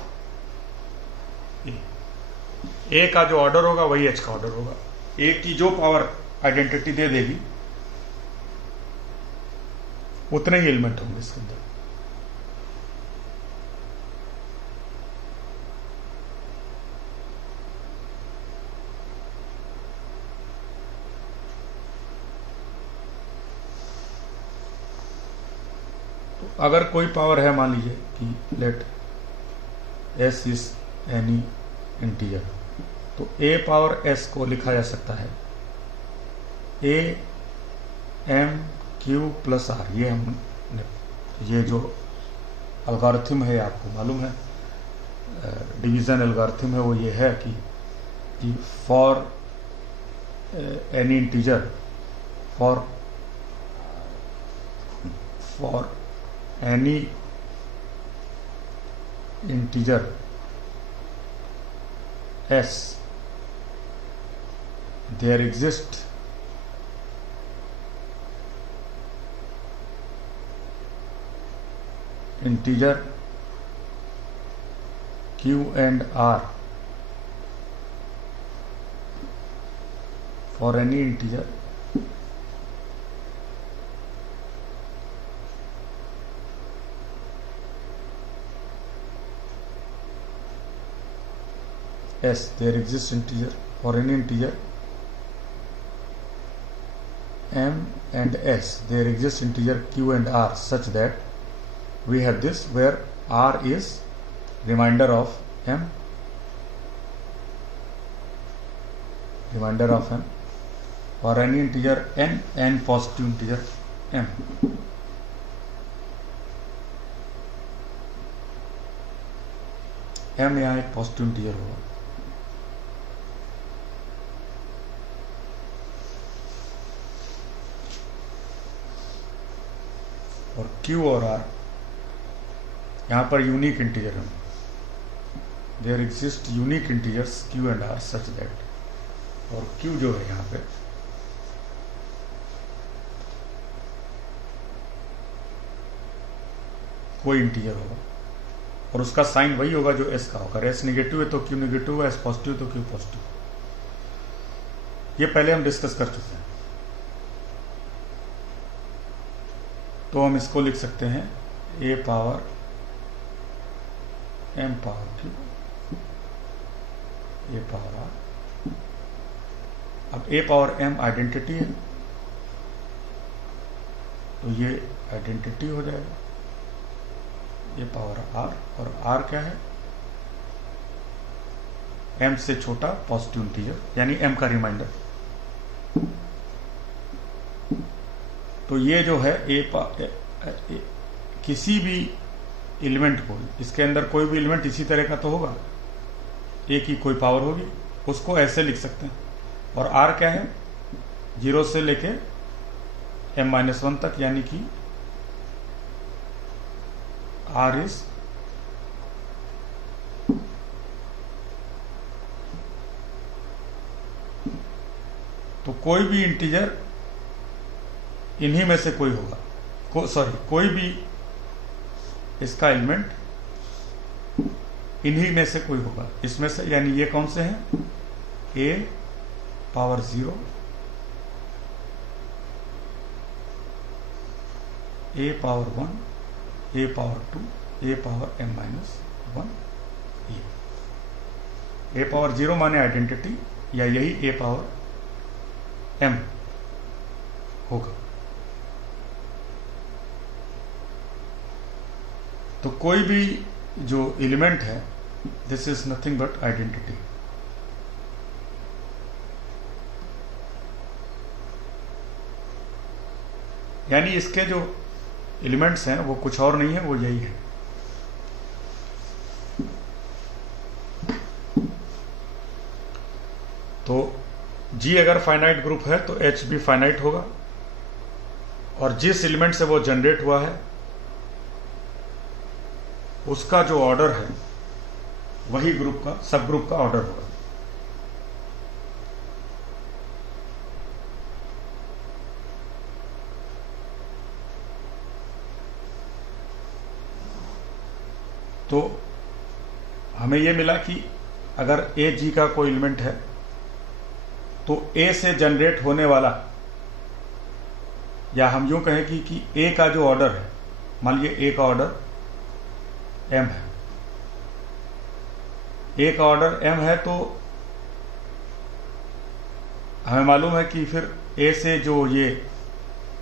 A का जो ऑर्डर होगा वही H का ऑर्डर होगा। A की जो पावर आइडेंटिटी दे देगी उतने ही एलिमेंट होंगे इसके अंदर। अगर कोई पावर है, मान लीजिए कि let s is any integer, तो a पावर s को लिखा जा सकता है a m q plus r। ये हमने, ये जो एल्गोरिथम है आपको मालूम है, डिवीजन एल्गोरिथम है, वो ये है कि for any integer, for any integer s, there exists integer q and r for any integer s, there exists integer for any integer m and s, there exists integer q and r such that we have this where r is remainder of m, remainder of m for any integer n positive integer m। m यहाँ एक positive integer होगा, और Q और R यहाँ पर unique integer है। There exist unique integers Q and R such that, और Q जो है यहाँ पे कोई इंटीजर होगा और उसका साइन वही होगा जो S का होगा। S निगेटिव है तो Q निगेटिव होगा, S पॉजिटिव तो Q पॉजिटिव। ये पहले हम डिस्कस कर चुके हैं, तो हम इसको लिख सकते हैं a power m power q, a power r। अब a पावर m आइडेंटिटी है तो ये आइडेंटिटी हो जाएगा, a पावर r, और r क्या है, m से छोटा पॉजिटिव इंटीजर यानी m का रिमाइंडर। तो ये जो है किसी भी एलिमेंट को, इसके अंदर कोई भी एलिमेंट इसी तरह का तो होगा, ए की कोई पावर होगी, उसको ऐसे लिख सकते हैं। और आर क्या है, 0 से लेके m-1 तक, यानी कि आर इज कोई भी इंटीजर इन्हीं में से कोई होगा, कोई भी इसका एलिमेंट इन्हीं में से कोई होगा, इसमें से, यानी ये कौन से हैं, a power 0, a power 1, a power 2, a power m-1, a power 0 माने आइडेंटिटी, या यही a पावर m होगा। तो कोई भी जो एलिमेंट है, this is nothing but identity. यानी इसके जो एलिमेंट्स हैं वो कुछ और नहीं है, वो यही है। तो G अगर फाइनाइट ग्रुप है तो H भी फाइनाइट होगा, और जिस एलिमेंट से वो जनरेट हुआ है उसका जो ऑर्डर है वही ग्रुप का, सब ग्रुप का ऑर्डर होगा। तो हमें यह मिला कि अगर AG का कोई एलिमेंट है तो A से जनरेट होने वाला, या हम यूं कहें कि A का जो ऑर्डर है, मान लीजिए A का ऑर्डर M है, A का ऑर्डर M है, तो हमें मालूम है कि फिर A से जो ये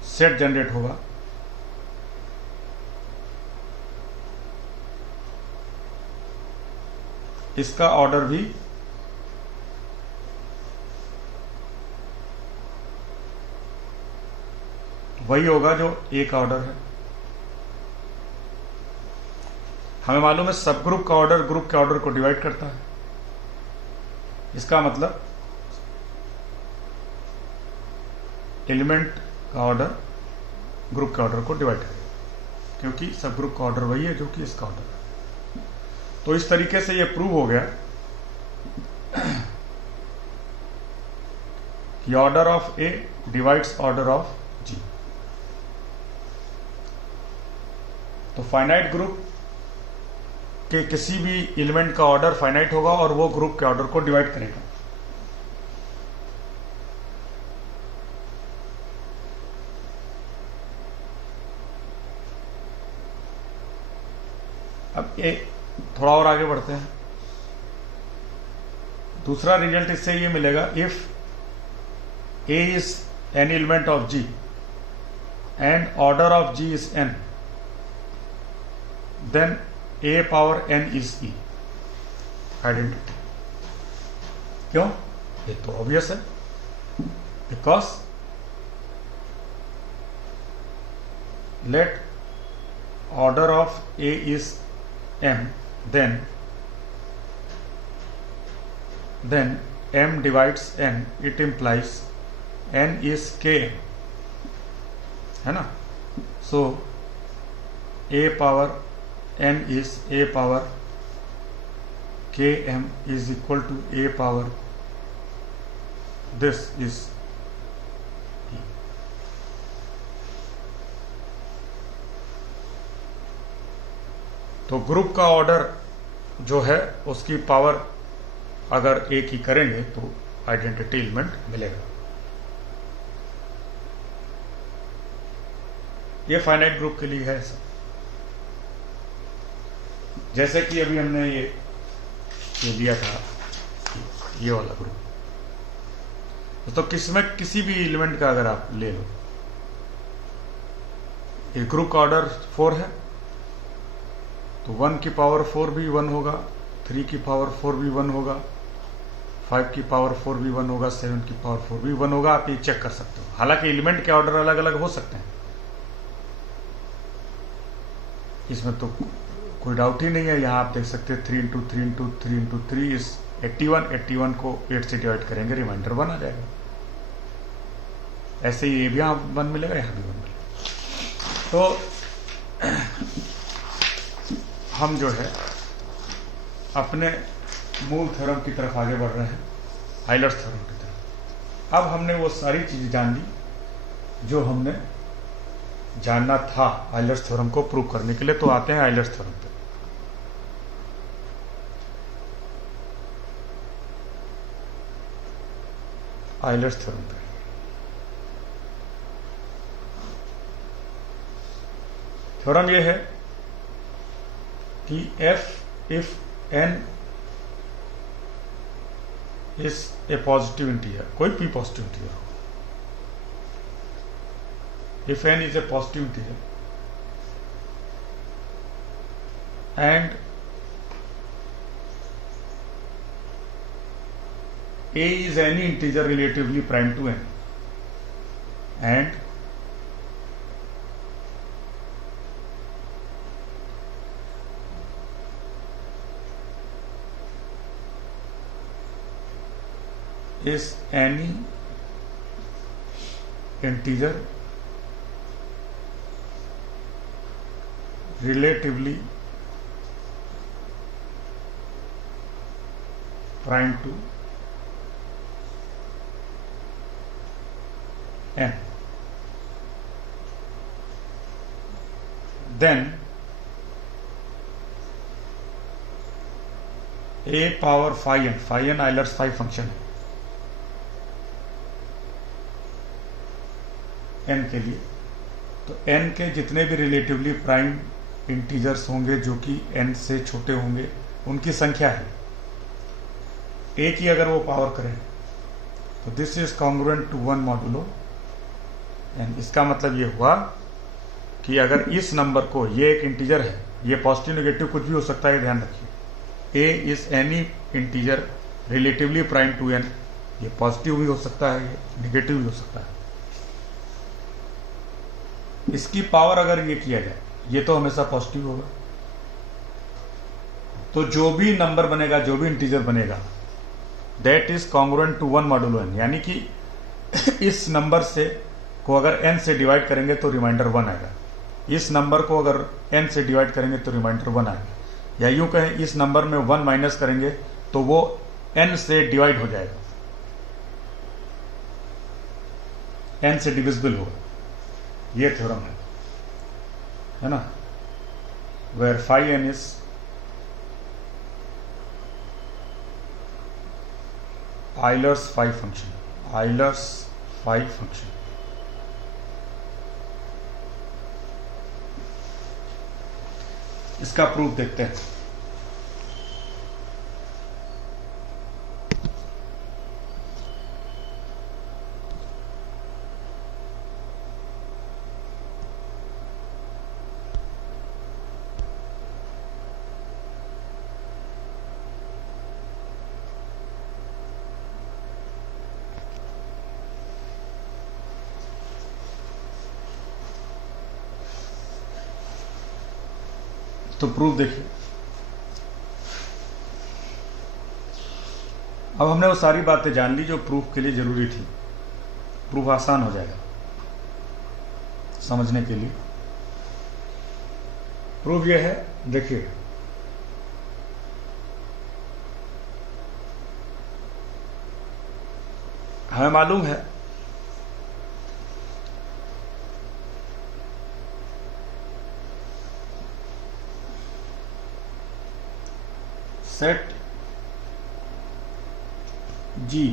सेट जनरेट होगा इसका ऑर्डर भी वही होगा जो A का ऑर्डर है। हमें मालूम है सब ग्रुप का ऑर्डर ग्रुप के ऑर्डर को डिवाइड करता है। इसका मतलब एलिमेंट का ऑर्डर ग्रुप के ऑर्डर को डिवाइड करेगा, क्योंकि सब ग्रुप का ऑर्डर वही है जो कि इसका ऑर्डर है। तो इस तरीके से ये प्रूव हो गया कि order of A divides order of G। तो फाइनाइट ग्रुप के किसी भी एलिमेंट का ऑर्डर फाइनाइट होगा और वो ग्रुप के ऑर्डर को डिवाइड करेगा। अब थोड़ा और आगे बढ़ते हैं। दूसरा रिजल्ट इससे ये मिलेगा, if A is an element of G and order of G is n, then A power n is E identity. क्यों? ये तो ऑब्वियस है, because late order of A is m, then m divides n, it implies n is km, है ना। so A power n is A power km is equal to A power this is E। तो group का order जो है उसकी power अगर एक ही करेंगे तो आइडेंटिटी एलिमेंट मिलेगा। ये फाइनाइट ग्रुप के लिए है सब। जैसे कि अभी हमने ये दिया था, ये वाला ग्रुप, तो किसमें किसी भी एलिमेंट का अगर आप ले लो, ये ग्रुप का ऑर्डर 4 है, तो 1 की पावर 4 भी 1 होगा, 3 की पावर 4 भी 1 होगा, 5 की पावर 4 भी 1 होगा, 7 की पावर 4 भी 1 होगा। आप ये चेक कर सकते हो। हालांकि एलिमेंट के ऑर्डर अलग अलग हो सकते हैं, इसमें तो कोई डाउट ही नहीं है। यहाँ आप देख सकते हैं 3 इंटू 3 इंटू 3 इंटू 3 इज 81 को 8 से डिवाइड करेंगे, रिमाइंडर 1 आ जाएगा। ऐसे ही ये भी यहाँ 1 मिलेगा, यहाँ भी 1 मिलेगा। तो हम जो है अपने मूल थ्योरम की तरफ आगे बढ़ रहे हैं, आइलर्स थ्योरम की तरफ। अब हमने वो सारी चीज़ें जान ली जो हमने जानना था आइलर्स थ्योरम को प्रूव करने के लिए। तो आते हैं आइलर्स थ्योरम पे। आइलर्स थ्योरम पे थ्योरम ये है कि f if n is a positive integer, कोई भी पॉजिटिव इंटीजर हो, if n is a positive integer and a is any integer relatively prime to n and is any integer relatively prime to n, then a power phi n Euler's phi function है n के लिए। तो n के जितने भी relatively prime integers होंगे जो कि n से छोटे होंगे उनकी संख्या है। a की अगर वो पावर करें तो this is congruent to 1 modulo n। इसका मतलब ये हुआ कि अगर इस नंबर को, ये एक इंटीजर है, ये पॉजिटिव नेगेटिव कुछ भी हो सकता है, ध्यान रखिए। a is any integer relatively prime to n, ये पॉजिटिव भी हो सकता है, ये नेगेटिव भी हो सकता है। इसकी पावर अगर ये किया जाए, ये तो हमेशा पॉजिटिव होगा। तो जो भी नंबर बनेगा, जो भी इंटीजर बनेगा, that is congruent to 1 modulo n, यानी कि इस नंबर से को अगर n से डिवाइड करेंगे तो रिमाइंडर 1 आएगा। इस नंबर को अगर n से डिवाइड करेंगे तो रिमाइंडर 1 आएगा। या यूं कहें, इस नंबर में 1 माइनस करेंगे तो वो n से डिवाइड हो जाएगा, n से डिविजिबल होगा। ये थ्योरम है ना, where phi n is Euler's phi function, Euler's phi function. इसका प्रूफ देखते हैं। तो प्रूफ देखिए। अब हमने वो सारी बातें जान ली जो प्रूफ के लिए जरूरी थी। प्रूफ आसान हो जाएगा समझने के लिए। प्रूफ ये है, देखिए, हमें मालूम है सेट जी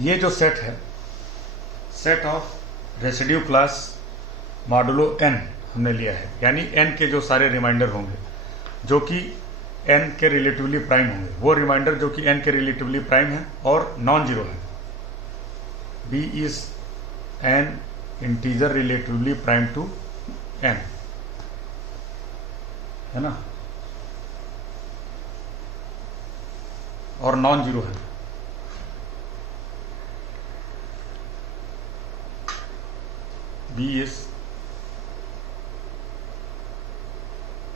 ये जो सेट है set of residue class modulo n हमने लिया है, यानी n के जो सारे रिमाइंडर होंगे जो कि n के रिलेटिवली प्राइम होंगे, वो रिमाइंडर जो कि n के रिलेटिवली प्राइम है और नॉन जीरो है। b is an integer relatively prime to n, है ना, और नॉन जीरो है। b is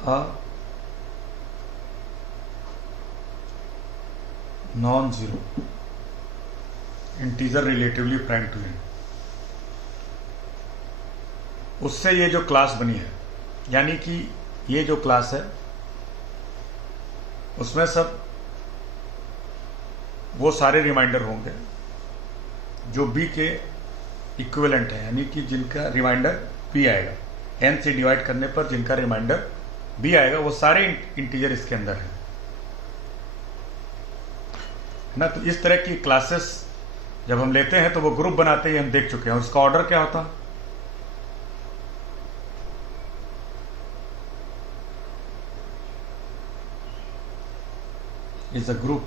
a non-zero integer relatively prime to n। उससे ये जो क्लास बनी है, यानी कि ये जो क्लास है उसमें सब वो सारे रिमाइंडर होंगे जो b के इक्विवेलेंट है, यानी कि जिनका रिमाइंडर b आएगा, n से डिवाइड करने पर जिनका रिमाइंडर b आएगा, वो सारे इंटीजर इसके अंदर है ना। तो इस तरह की क्लासेस जब हम लेते हैं तो वो ग्रुप बनाते ही हम देख चुके हैं। उसका ऑर्डर क्या होता है? Is a group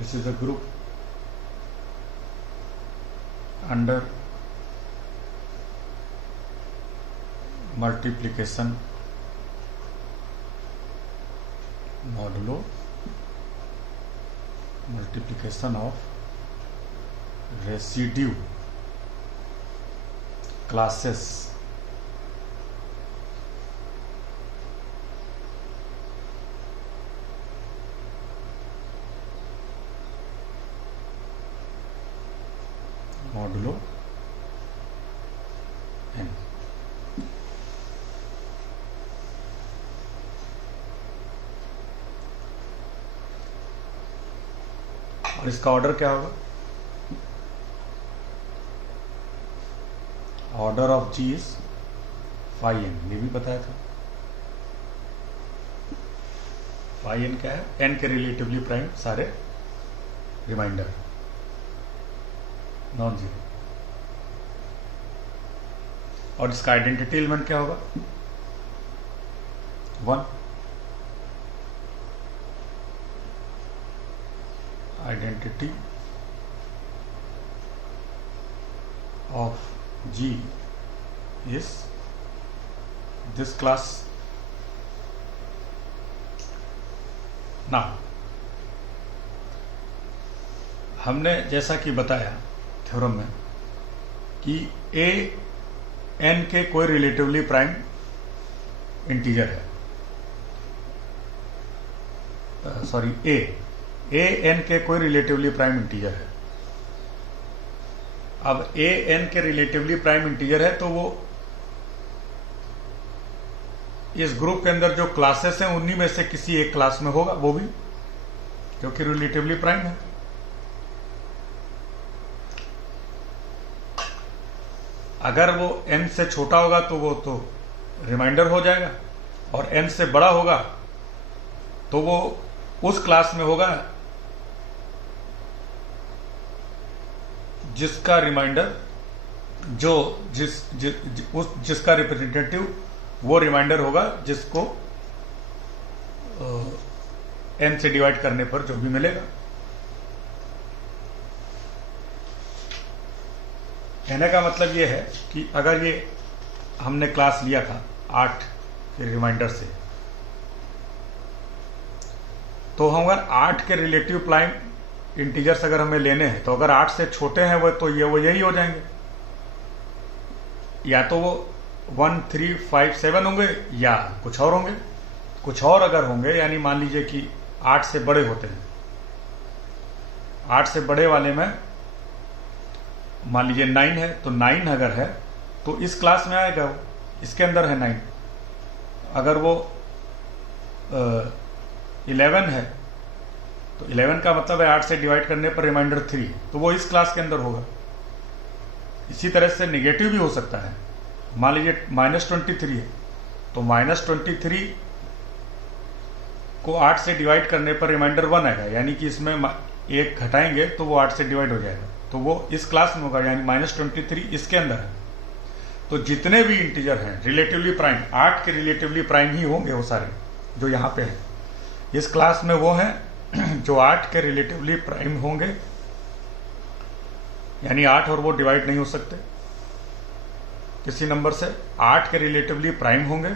This is a group under multiplication modulo multiplication of residue classes modulo n। और इसका ऑर्डर क्या होगा? Order of g is phi n, ये भी बताया था। फाई n क्या है? n के रिलेटिवली प्राइम सारे रिमाइंडर नॉन जीरो। और इसका आइडेंटिटी एलिमेंट क्या होगा? 1। Identity of G is this class. ना हमने जैसा कि बताया थ्योरम में कि a n के कोई रिलेटिवली प्राइम इंटीजर है, सॉरी a n के कोई रिलेटिवली प्राइम इंटीजर है। अब a n के रिलेटिवली प्राइम इंटीजर है तो वो इस ग्रुप के अंदर जो क्लासेस हैं उन्हीं में से किसी एक क्लास में होगा, वो भी जो कि रिलेटिवली प्राइम है। अगर वो n से छोटा होगा तो वो तो रिमाइंडर हो जाएगा, और n से बड़ा होगा तो वो उस क्लास में होगा जिसका रिमाइंडर जिसका रिप्रेजेंटेटिव वो रिमाइंडर होगा जिसको n से डिवाइड करने पर जो भी मिलेगा। कहने का मतलब ये है कि अगर ये हमने क्लास लिया था 8 के रिमाइंडर से, तो हम अगर 8 के रिलेटिव प्राइम इंटीजर्स अगर हमें लेने हैं तो अगर 8 से छोटे हैं वो तो वो यही हो जाएंगे, या तो वो 1, 3, 5, 7 होंगे या कुछ और होंगे। कुछ और अगर होंगे यानी मान लीजिए कि 8 से बड़े होते हैं, 8 से बड़े वाले में मान लीजिए 9 है, तो 9 अगर है तो इस क्लास में आएगा, वो इसके अंदर है 9। अगर वो 11 है तो 11 का मतलब है 8 से डिवाइड करने पर रिमाइंडर 3, तो वो इस क्लास के अंदर होगा। इसी तरह से नेगेटिव भी हो सकता है, मान लीजिए -23 है तो -23 को 8 से डिवाइड करने पर रिमाइंडर 1 आएगा, यानी कि इसमें 1 घटाएंगे तो वो 8 से डिवाइड हो जाएगा, तो वो इस क्लास में होगा, यानी -23 इसके अंदर है। तो जितने भी इंटीजर हैं रिलेटिवली प्राइम, 8 के रिलेटिवली प्राइम ही होंगे वो सारे जो यहाँ पे हैं। इस क्लास में वो हैं जो 8 के रिलेटिवली प्राइम होंगे, यानी 8 और वो डिवाइड नहीं हो सकते किसी नंबर से, 8 के रिलेटिवली प्राइम होंगे।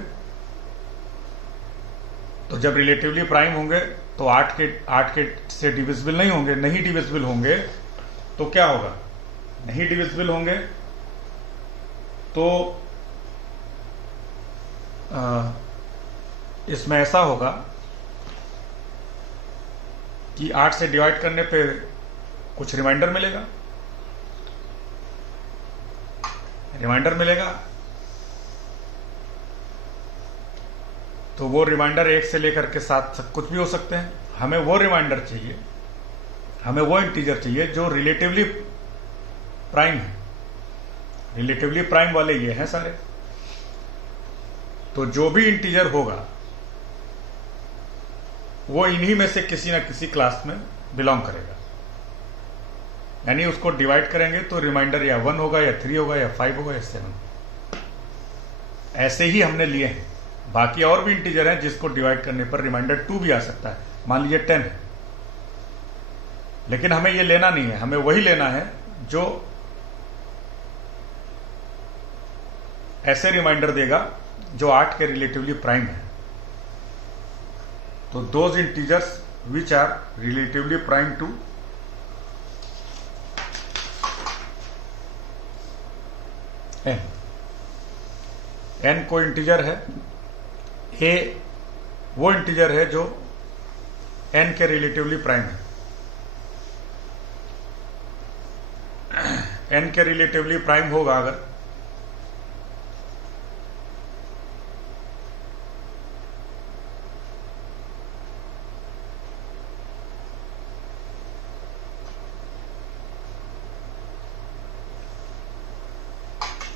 तो जब रिलेटिवली प्राइम होंगे तो 8 के से डिविजिबल नहीं होंगे, नहीं डिविजिबल होंगे तो क्या होगा, नहीं डिविजिबल होंगे तो इसमें ऐसा होगा कि 8 से डिवाइड करने पे कुछ रिमाइंडर मिलेगा, तो वो रिमाइंडर 1 से लेकर के 7 तक कुछ भी हो सकते हैं। हमें वो रिमाइंडर चाहिए, हमें वो इंटीजर चाहिए जो रिलेटिवली प्राइम है। रिलेटिवली प्राइम वाले ये हैं सारे। तो जो भी इंटीजर होगा वो इन्हीं में से किसी ना किसी क्लास में बिलोंग करेगा, यानी उसको डिवाइड करेंगे तो रिमाइंडर या 1 होगा या 3 होगा या 5 होगा या 7। ऐसे ही हमने लिए हैं। बाकी और भी इंटीजर हैं जिसको डिवाइड करने पर रिमाइंडर 2 भी आ सकता है, मान लीजिए 10 है, लेकिन हमें ये लेना नहीं है, हमें वही लेना है जो ऐसे रिमाइंडर देगा जो 8 के रिलेटिवली प्राइम है। तो those integers which are relatively prime to n को इंटीजर है, a वो इंटीजर है जो n के रिलेटिवली प्राइम है। n के रिलेटिवली प्राइम होगा अगर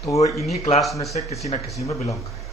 तो वो इन्हीं क्लास में से किसी न किसी में बिलोंग करेगा।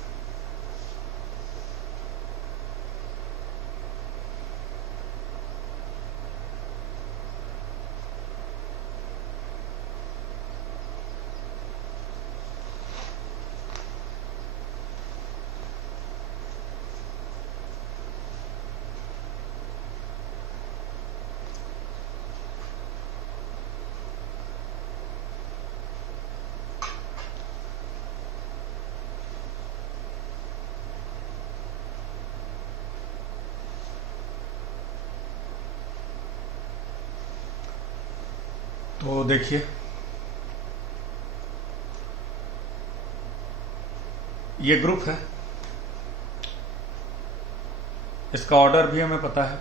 तो देखिए ये ग्रुप है, इसका ऑर्डर भी हमें पता है,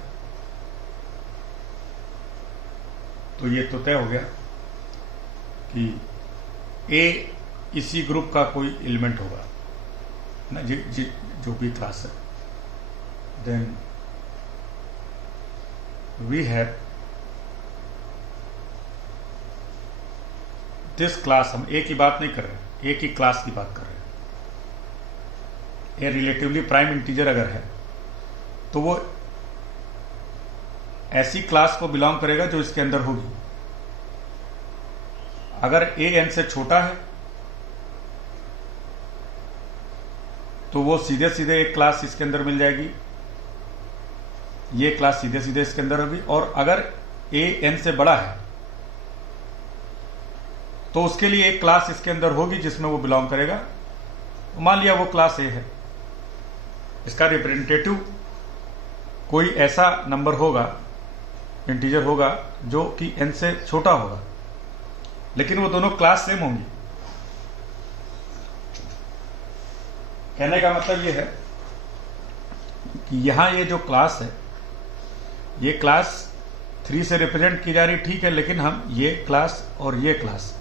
तो ये तो तय हो गया कि ए इसी ग्रुप का कोई एलिमेंट होगा ना, जो भी क्लास है। Then we have this class, हम ए की बात नहीं कर रहे, ए की क्लास की बात कर रहे हैं। ए रिलेटिवली प्राइम इंटीजर अगर है तो वो ऐसी क्लास को बिलोंग करेगा जो इसके अंदर होगी। अगर ए n से छोटा है तो वो सीधे सीधे एक क्लास इसके अंदर मिल जाएगी, ये क्लास सीधे सीधे इसके अंदर होगी। और अगर ए n से बड़ा है तो उसके लिए एक क्लास इसके अंदर होगी जिसमें वो बिलोंग करेगा। मान लिया वो क्लास ए है, इसका रिप्रेजेंटेटिव कोई ऐसा नंबर होगा, इंटीजर होगा जो कि n से छोटा होगा, लेकिन वो दोनों क्लास सेम होंगी। कहने का मतलब ये है कि यहां ये जो क्लास है, ये क्लास 3 से रिप्रेजेंट की जा रही, ठीक है, लेकिन हम ये क्लास और ये क्लास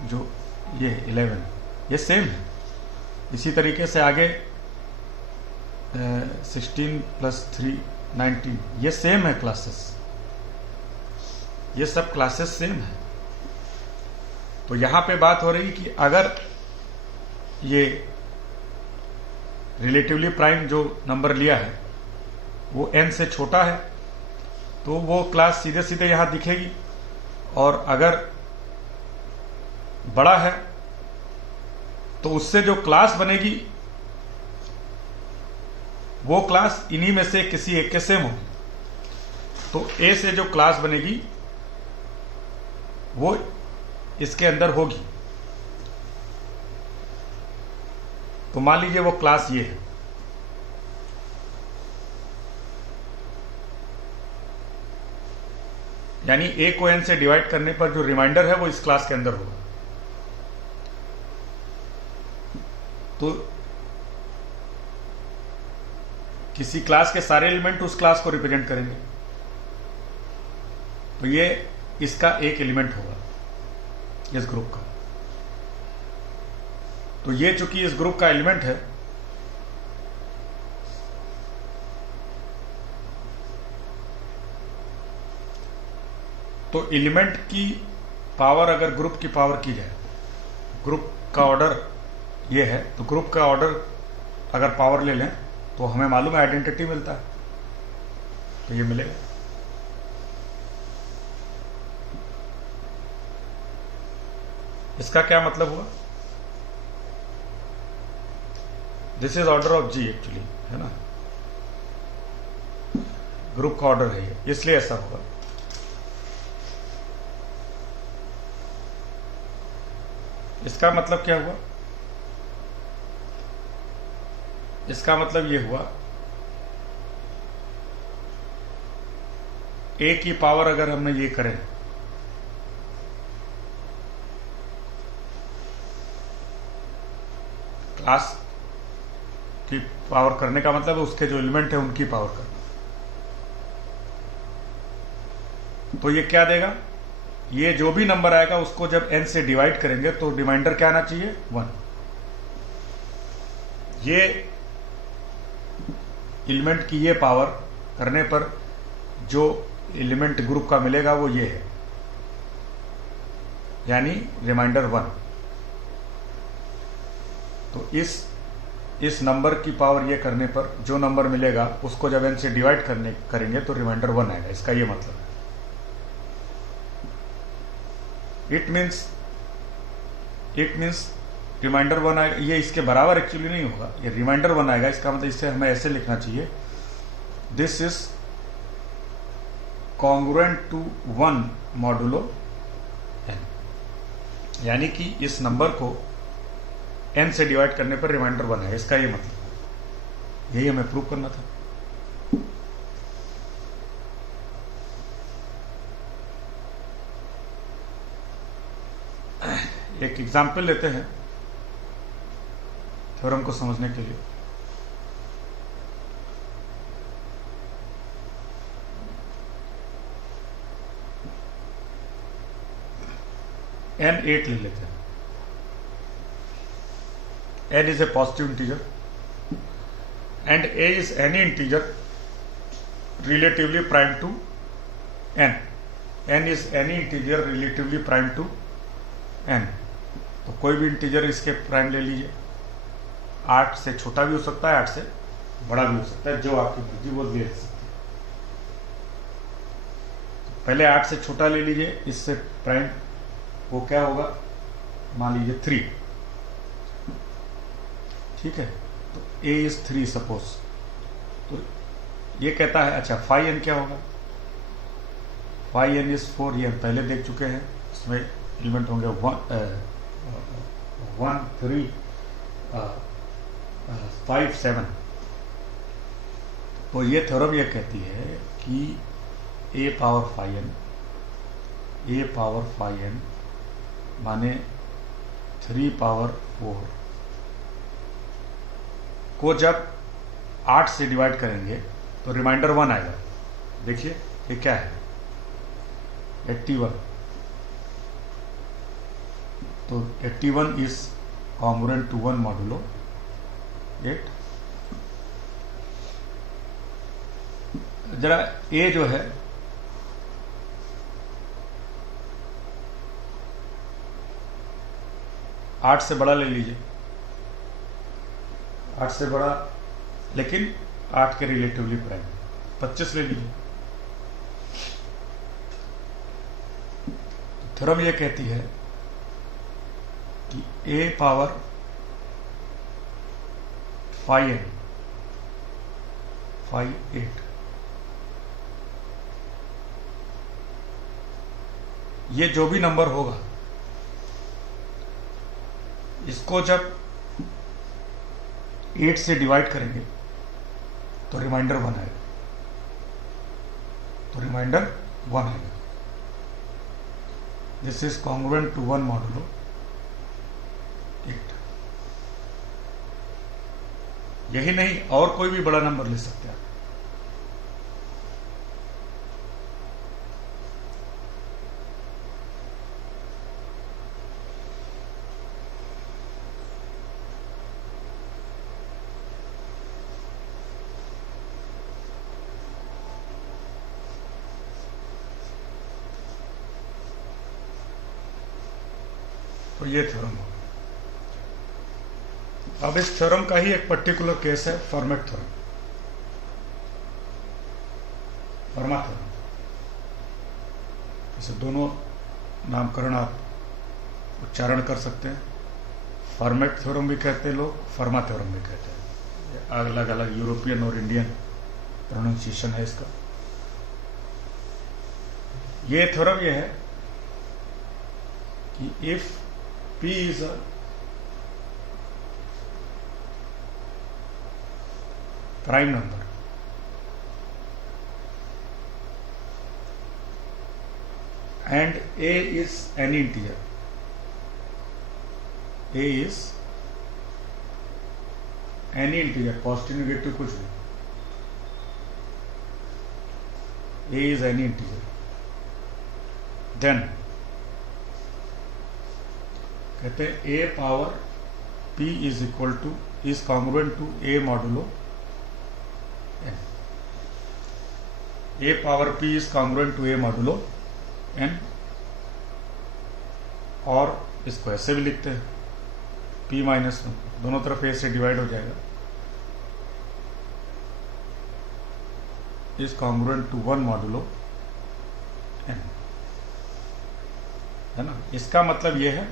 जो ये 11 ये सेम है। इसी तरीके से आगे 16 + 3 19 ये सेम है क्लासेस, ये सब क्लासेस सेम है। तो यहां पे बात हो रही कि अगर ये रिलेटिवली प्राइम जो नंबर लिया है वो n से छोटा है, तो वो क्लास सीधे सीधे यहाँ दिखेगी, और अगर बड़ा है तो उससे जो क्लास बनेगी वो क्लास इन्हीं में से किसी एक के सेम होगी। तो a से जो क्लास बनेगी वो इसके अंदर होगी। तो मान लीजिए वो क्लास ये है, यानी a को n से डिवाइड करने पर जो रिमाइंडर है वो इस क्लास के अंदर होगा। तो किसी क्लास के सारे एलिमेंट उस क्लास को रिप्रेजेंट करेंगे, तो ये इसका एक एलिमेंट होगा इस ग्रुप का। तो ये चूंकि इस ग्रुप का एलिमेंट है, तो एलिमेंट की पावर अगर ग्रुप की पावर की जाए, ग्रुप का ऑर्डर ये है, तो ग्रुप का ऑर्डर अगर पावर ले लें तो हमें मालूम है आइडेंटिटी मिलता है, तो ये मिलेगा। इसका क्या मतलब हुआ? This is order of G actually, है ना, ग्रुप का ऑर्डर है ये, इसलिए ऐसा होगा। इसका मतलब क्या हुआ? इसका मतलब ये हुआ a की पावर अगर हमने ये करें, क्लास की पावर करने का मतलब उसके जो एलिमेंट है उनकी पावर करना। तो ये क्या देगा? ये जो भी नंबर आएगा उसको जब n से डिवाइड करेंगे तो रिमाइंडर क्या आना चाहिए? 1। ये एलिमेंट की ये पावर करने पर जो एलिमेंट ग्रुप का मिलेगा वो ये है, यानी रिमाइंडर 1। तो इस नंबर की पावर ये करने पर जो नंबर मिलेगा उसको जब n से डिवाइड करेंगे तो रिमाइंडर 1 आएगा। इसका ये मतलब है। इट मीन्स रिमाइंडर 1 आएगा। ये इसके बराबर एक्चुअली नहीं होगा, ये रिमाइंडर 1 आएगा। इसका मतलब इससे हमें ऐसे लिखना चाहिए, this is congruent to 1 modulo n, यानी कि इस नंबर को n से डिवाइड करने पर रिमाइंडर 1 है। इसका ये मतलब, यही हमें प्रूव करना था। एक एग्जाम्पल लेते हैं थ्योरम को समझने के लिए। n 8 ले लेते हैं। n is a positive integer and a is any integer relatively prime to n. n is any integer relatively prime to n. तो कोई भी इंटीजर इसके प्राइम ले लीजिए। 8 से छोटा भी हो सकता है, 8 से बड़ा भी हो सकता है, जो आपकी मर्जी वो ले सकते हैं। पहले 8 से छोटा ले लीजिए, इससे प्राइम वो क्या होगा, मान लीजिए 3, ठीक है। तो a इज 3 सपोज। तो ये कहता है, अच्छा फाई n क्या होगा? फाई n इज 4, ये हम पहले देख चुके हैं। इसमें एलिमेंट होंगे 1 3 5 7। तो ये थ्योरम ये कहती है कि a पावर फाई n माने 3 पावर 4 को जब 8 से डिवाइड करेंगे तो रिमाइंडर 1 आएगा। देखिए ये क्या है, 81। तो 81 इज कॉन्ग्रुएंट टू 1 मॉडुलो 8। जरा a जो है आठ से बड़ा ले लीजिए। 8 से बड़ा लेकिन 8 के रिलेटिवली प्राइम, 25 ले लीजिए। थ्योरम ये कहती है कि a पावर 5n 8 ये जो भी नंबर होगा इसको जब 8 से डिवाइड करेंगे तो रिमाइंडर 1 आएगा, this is congruent to 1 modulo 8। यही नहीं और कोई भी बड़ा नंबर ले सकते हैं आप। तो ये थ्योरम होगा। अब इस थ्योरम का ही एक पर्टिकुलर केस है फर्मेट थ्योरम, फर्मा थ्योरम। इसे दोनों नामकरण आप उच्चारण कर सकते हैं, फर्मेट थ्योरम भी कहते हैं लोग, फर्मा थ्योरम भी कहते हैं। अलग अलग यूरोपियन और इंडियन प्रोनाउंसिएशन है इसका। ये थ्योरम ये है कि if P is a prime number and A is any integer, A is any integer, positive negative कुछ भी, A is any integer, then कहते हैं a power p is equal to is congruent to a modulo n। a power p is congruent to a modulo n, और इसको ऐसे भी लिखते हैं p माइनस 1, दोनों तरफ a से डिवाइड हो जाएगा, is congruent to 1 modulo n, है ना। इसका मतलब यह है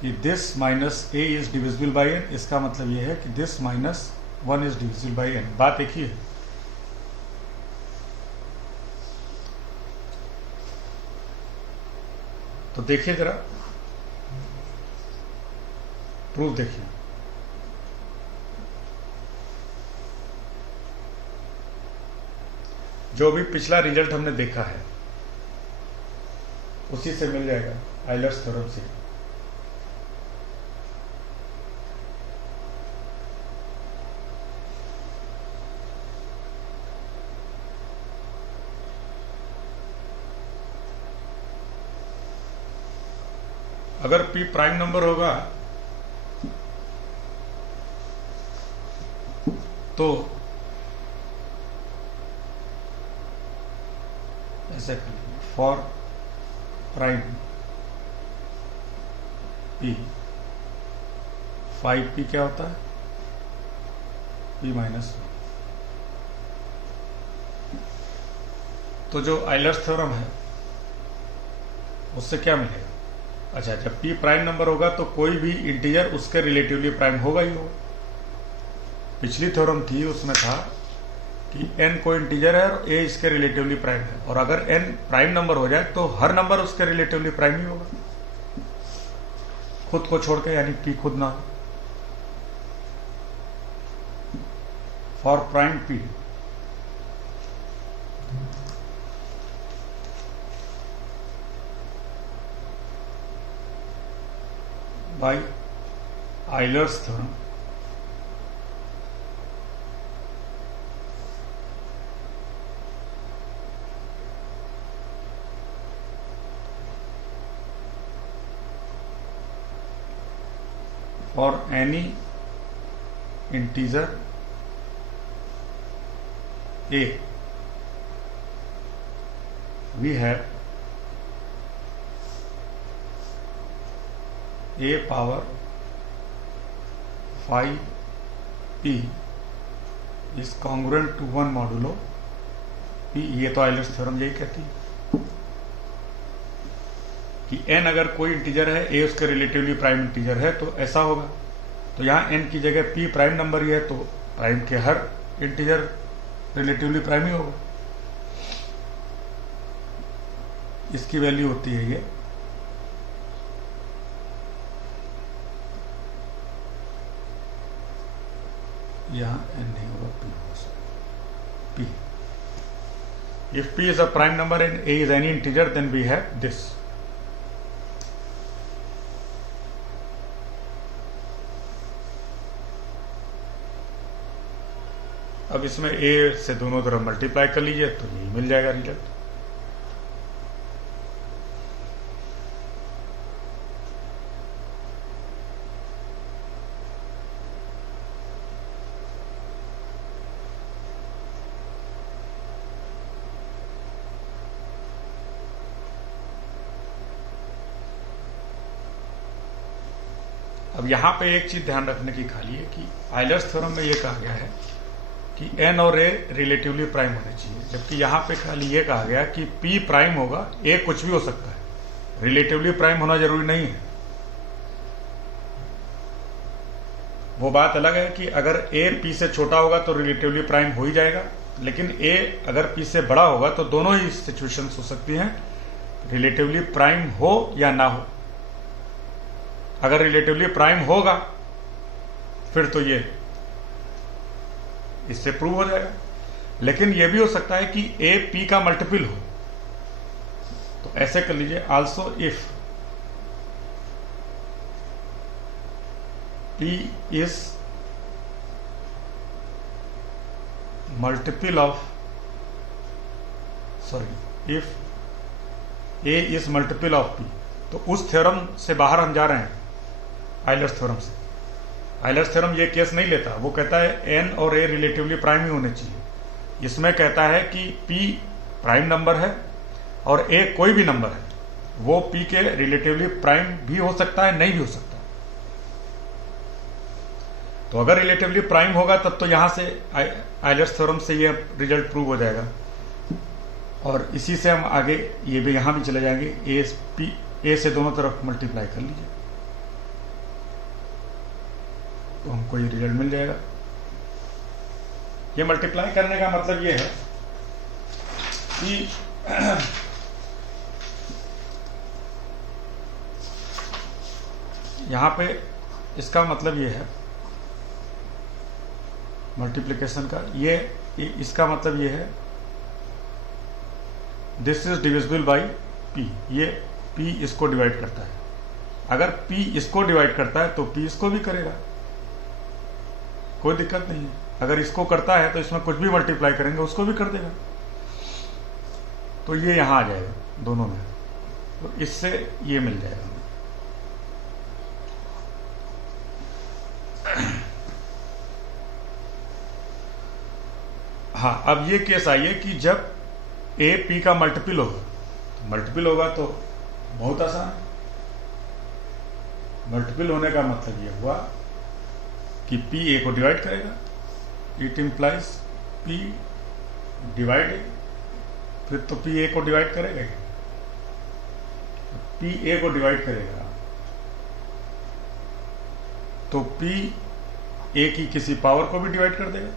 कि this minus a is divisible by n, इसका मतलब यह है कि this minus 1 is divisible by n। बात एक ही है। तो देखिए जरा प्रूफ देखिए। जो भी पिछला रिजल्ट हमने देखा है उसी से मिल जाएगा, आइलर्स थ्योरम से। अगर p प्राइम नंबर होगा तो ऐसे फॉर प्राइम p 5p क्या होता है, p माइनस 1। तो जो आइलर्स थ्योरम है उससे क्या मिलेगा? अच्छा, जब p प्राइम नंबर होगा तो कोई भी इंटीजर उसके रिलेटिवली प्राइम होगा ही होगा। पिछली थ्योरम थी उसमें था कि n कोई इंटीजर है और a इसके रिलेटिवली प्राइम है, और अगर n प्राइम नंबर हो जाए तो हर नंबर उसके रिलेटिवली प्राइम ही होगा, खुद को छोड़ के, यानी p खुद ना हो। For prime p by Euler's theorem, for any integer a, we have a power 5p is congruent to 1 modulo p. ये तो आइलर्स थ्योरम यही कहती है कि n अगर कोई इंटीजर है, a उसका रिलेटिवली प्राइम इंटीजर है, तो ऐसा होगा। तो यहाँ n की जगह p प्राइम नंबर ही है, तो प्राइम के हर इंटीजर रिलेटिवली प्राइम ही होगा। इसकी वैल्यू होती है ये यहाँ n नहीं होगा, p होगा। p if p is a prime number and a is any integer, then we have this. अब इसमें a से दोनों तरफ मल्टीप्लाई कर लीजिए तो यही मिल जाएगा रिजल्ट। अब यहाँ पे एक चीज ध्यान रखने की खाली है कि आइलर्स थ्योरम में ये कहा गया है कि n और a रिलेटिवली प्राइम होने चाहिए, जबकि यहाँ पे खाली ये कहा गया कि p प्राइम होगा, a कुछ भी हो सकता है, रिलेटिवली प्राइम होना जरूरी नहीं है। वो बात अलग है कि अगर a p से छोटा होगा तो रिलेटिवली प्राइम हो ही जाएगा, लेकिन a अगर p से बड़ा होगा तो दोनों ही सिचुएशंस हो सकती हैं, रिलेटिवली प्राइम हो या ना हो। अगर रिलेटिवली प्राइम होगा फिर तो ये इससे प्रूव हो जाएगा, लेकिन यह भी हो सकता है कि a p का मल्टीपल हो। तो ऐसे कर लीजिए, also if p is multiple of if a is multiple of p, तो उस थ्योरम से बाहर हम जा रहे हैं, आइलर्स थ्योरम से। आइलर्स थ्योरम ये केस नहीं लेता, वो कहता है n और a रिलेटिवली प्राइम ही होने चाहिए। इसमें कहता है कि p प्राइम नंबर है और a कोई भी नंबर है, वो p के रिलेटिवली प्राइम भी हो सकता है, नहीं भी हो सकता। तो अगर रिलेटिवली प्राइम होगा तब तो यहां से आइलर्स थ्योरम से ये रिजल्ट प्रूव हो जाएगा, और इसी से हम आगे ये भी यहां भी चले जाएंगे। a से दोनों तरफ मल्टीप्लाई कर लीजिए तो हमको ये रिजल्ट मिल जाएगा। ये मल्टीप्लाई करने का मतलब ये है कि यहां पे इसका मतलब ये है मल्टीप्लिकेशन का, ये इसका मतलब ये है this is divisible by p। ये p इसको डिवाइड करता है, अगर p इसको डिवाइड करता है तो p इसको भी करेगा, कोई दिक्कत नहीं है। अगर इसको करता है तो इसमें कुछ भी मल्टीप्लाई करेंगे उसको भी कर देगा, तो ये यहां आ जाएगा दोनों में, तो इससे ये मिल जाएगा। हाँ, अब ये केस आइए कि जब a p का मल्टीपल होगा, तो मल्टीपल होगा तो बहुत आसान है। मल्टीपल होने का मतलब ये हुआ कि p a को डिवाइड करेगा, it implies p divide a, फिर तो p a को डिवाइड करेगा, p a को डिवाइड करेगा तो p a की किसी पावर को भी डिवाइड कर देगा।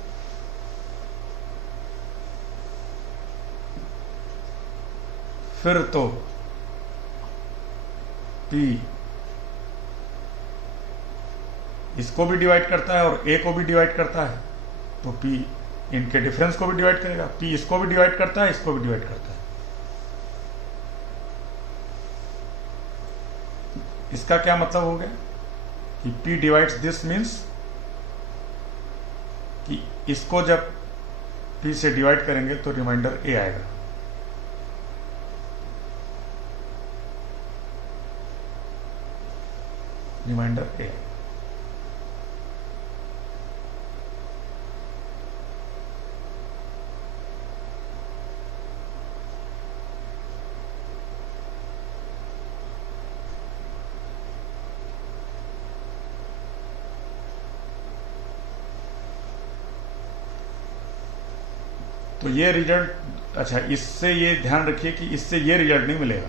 फिर तो p इसको भी डिवाइड करता है और a को भी डिवाइड करता है, तो p इनके डिफरेंस को भी डिवाइड करेगा, p इसको भी डिवाइड करता है, इसको भी डिवाइड करता है। इसका क्या मतलब हो गया कि p डिवाइड्स दिस मीन्स कि इसको जब p से डिवाइड करेंगे तो रिमाइंडर a आएगा। Remainder a। तो ये रिजल्ट, अच्छा इससे ये ध्यान रखिए कि इससे ये रिजल्ट नहीं मिलेगा।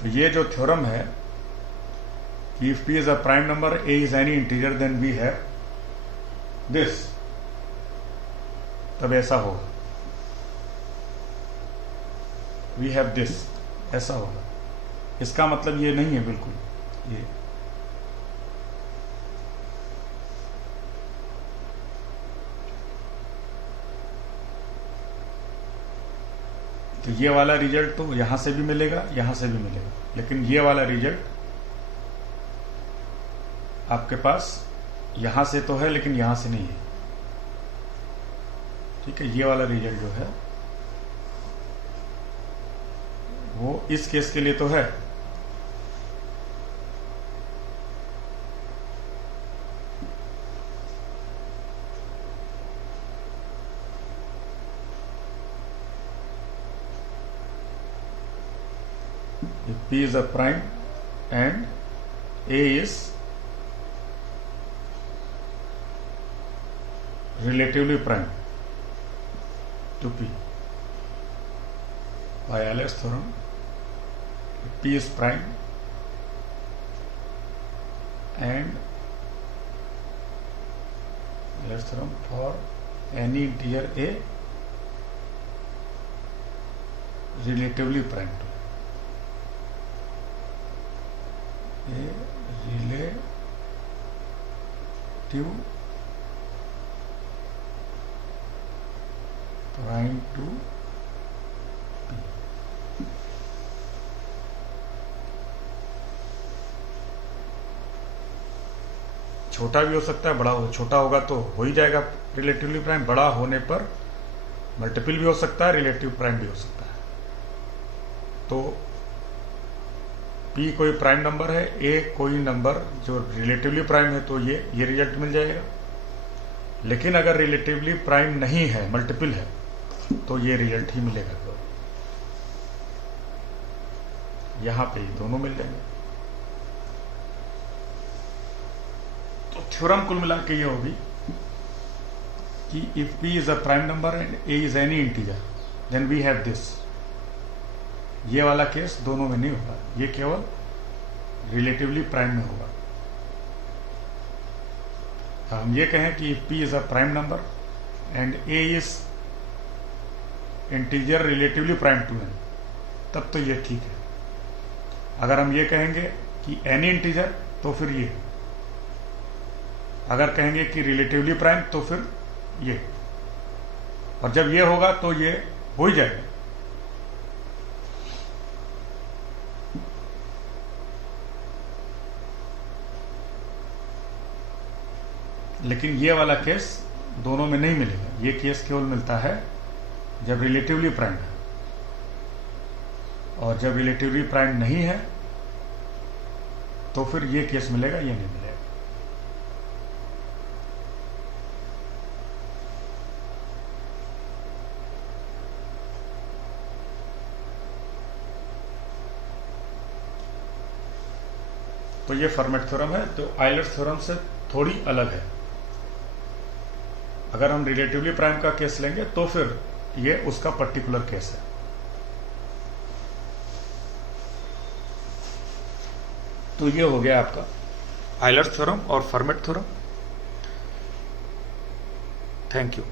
तो ये जो थ्योरम है कि if p is a prime number, a is any integer, then we have this, तब ऐसा होगा, वी हैव दिस, ऐसा होगा। इसका मतलब ये नहीं है बिल्कुल ये, तो ये वाला रिजल्ट तो यहां से भी मिलेगा, यहां से भी मिलेगा, लेकिन ये वाला रिजल्ट आपके पास यहां से तो है लेकिन यहां से नहीं है। ठीक है, ये वाला रिजल्ट जो है वो इस केस के लिए तो है, if p is a prime and a is relatively prime to p by Euler's theorem, if p is prime and Euler's theorem for any integer a relatively prime to a relative prime to p। छोटा भी हो सकता है, बड़ा हो, छोटा होगा तो हो ही जाएगा रिलेटिवली प्राइम, बड़ा होने पर मल्टीपल भी हो सकता है, रिलेटिव प्राइम भी हो सकता है। तो p कोई प्राइम नंबर है, a कोई नंबर जो रिलेटिवली प्राइम है, तो ये रिजल्ट मिल जाएगा। लेकिन अगर रिलेटिवली प्राइम नहीं है, मल्टीपल है, तो ये रिजल्ट ही मिलेगा। तो यहां पे दोनों मिल जाएंगे। तो थ्योरम कुल मिला के ये होगी कि if p is a prime number and a is any integer, then we have this. ये वाला केस दोनों में नहीं होगा, ये केवल रिलेटिवली प्राइम में होगा। हम ये कहें कि if p is a prime number and a is integer relatively prime to n, तब तो ये ठीक है। अगर हम ये कहेंगे कि एनी इंटीजर, तो फिर ये, अगर कहेंगे कि रिलेटिवली प्राइम, तो फिर ये, और जब ये होगा तो ये हो ही जाएगा। लेकिन ये वाला केस दोनों में नहीं मिलेगा। ये केस केवल मिलता है जब रिलेटिवली प्राइम है, और जब रिलेटिवली प्राइम नहीं है तो फिर ये केस मिलेगा, ये नहीं मिलेगा। तो ये फर्मेट थ्योरम है, तो आयलर्स थ्योरम से थोड़ी अलग है। अगर हम रिलेटिवली प्राइम का केस लेंगे तो फिर ये उसका पर्टिकुलर केस है। तो ये हो गया आपका आयलर्स थ्योरम और फर्मेट थ्योरम। Thank you.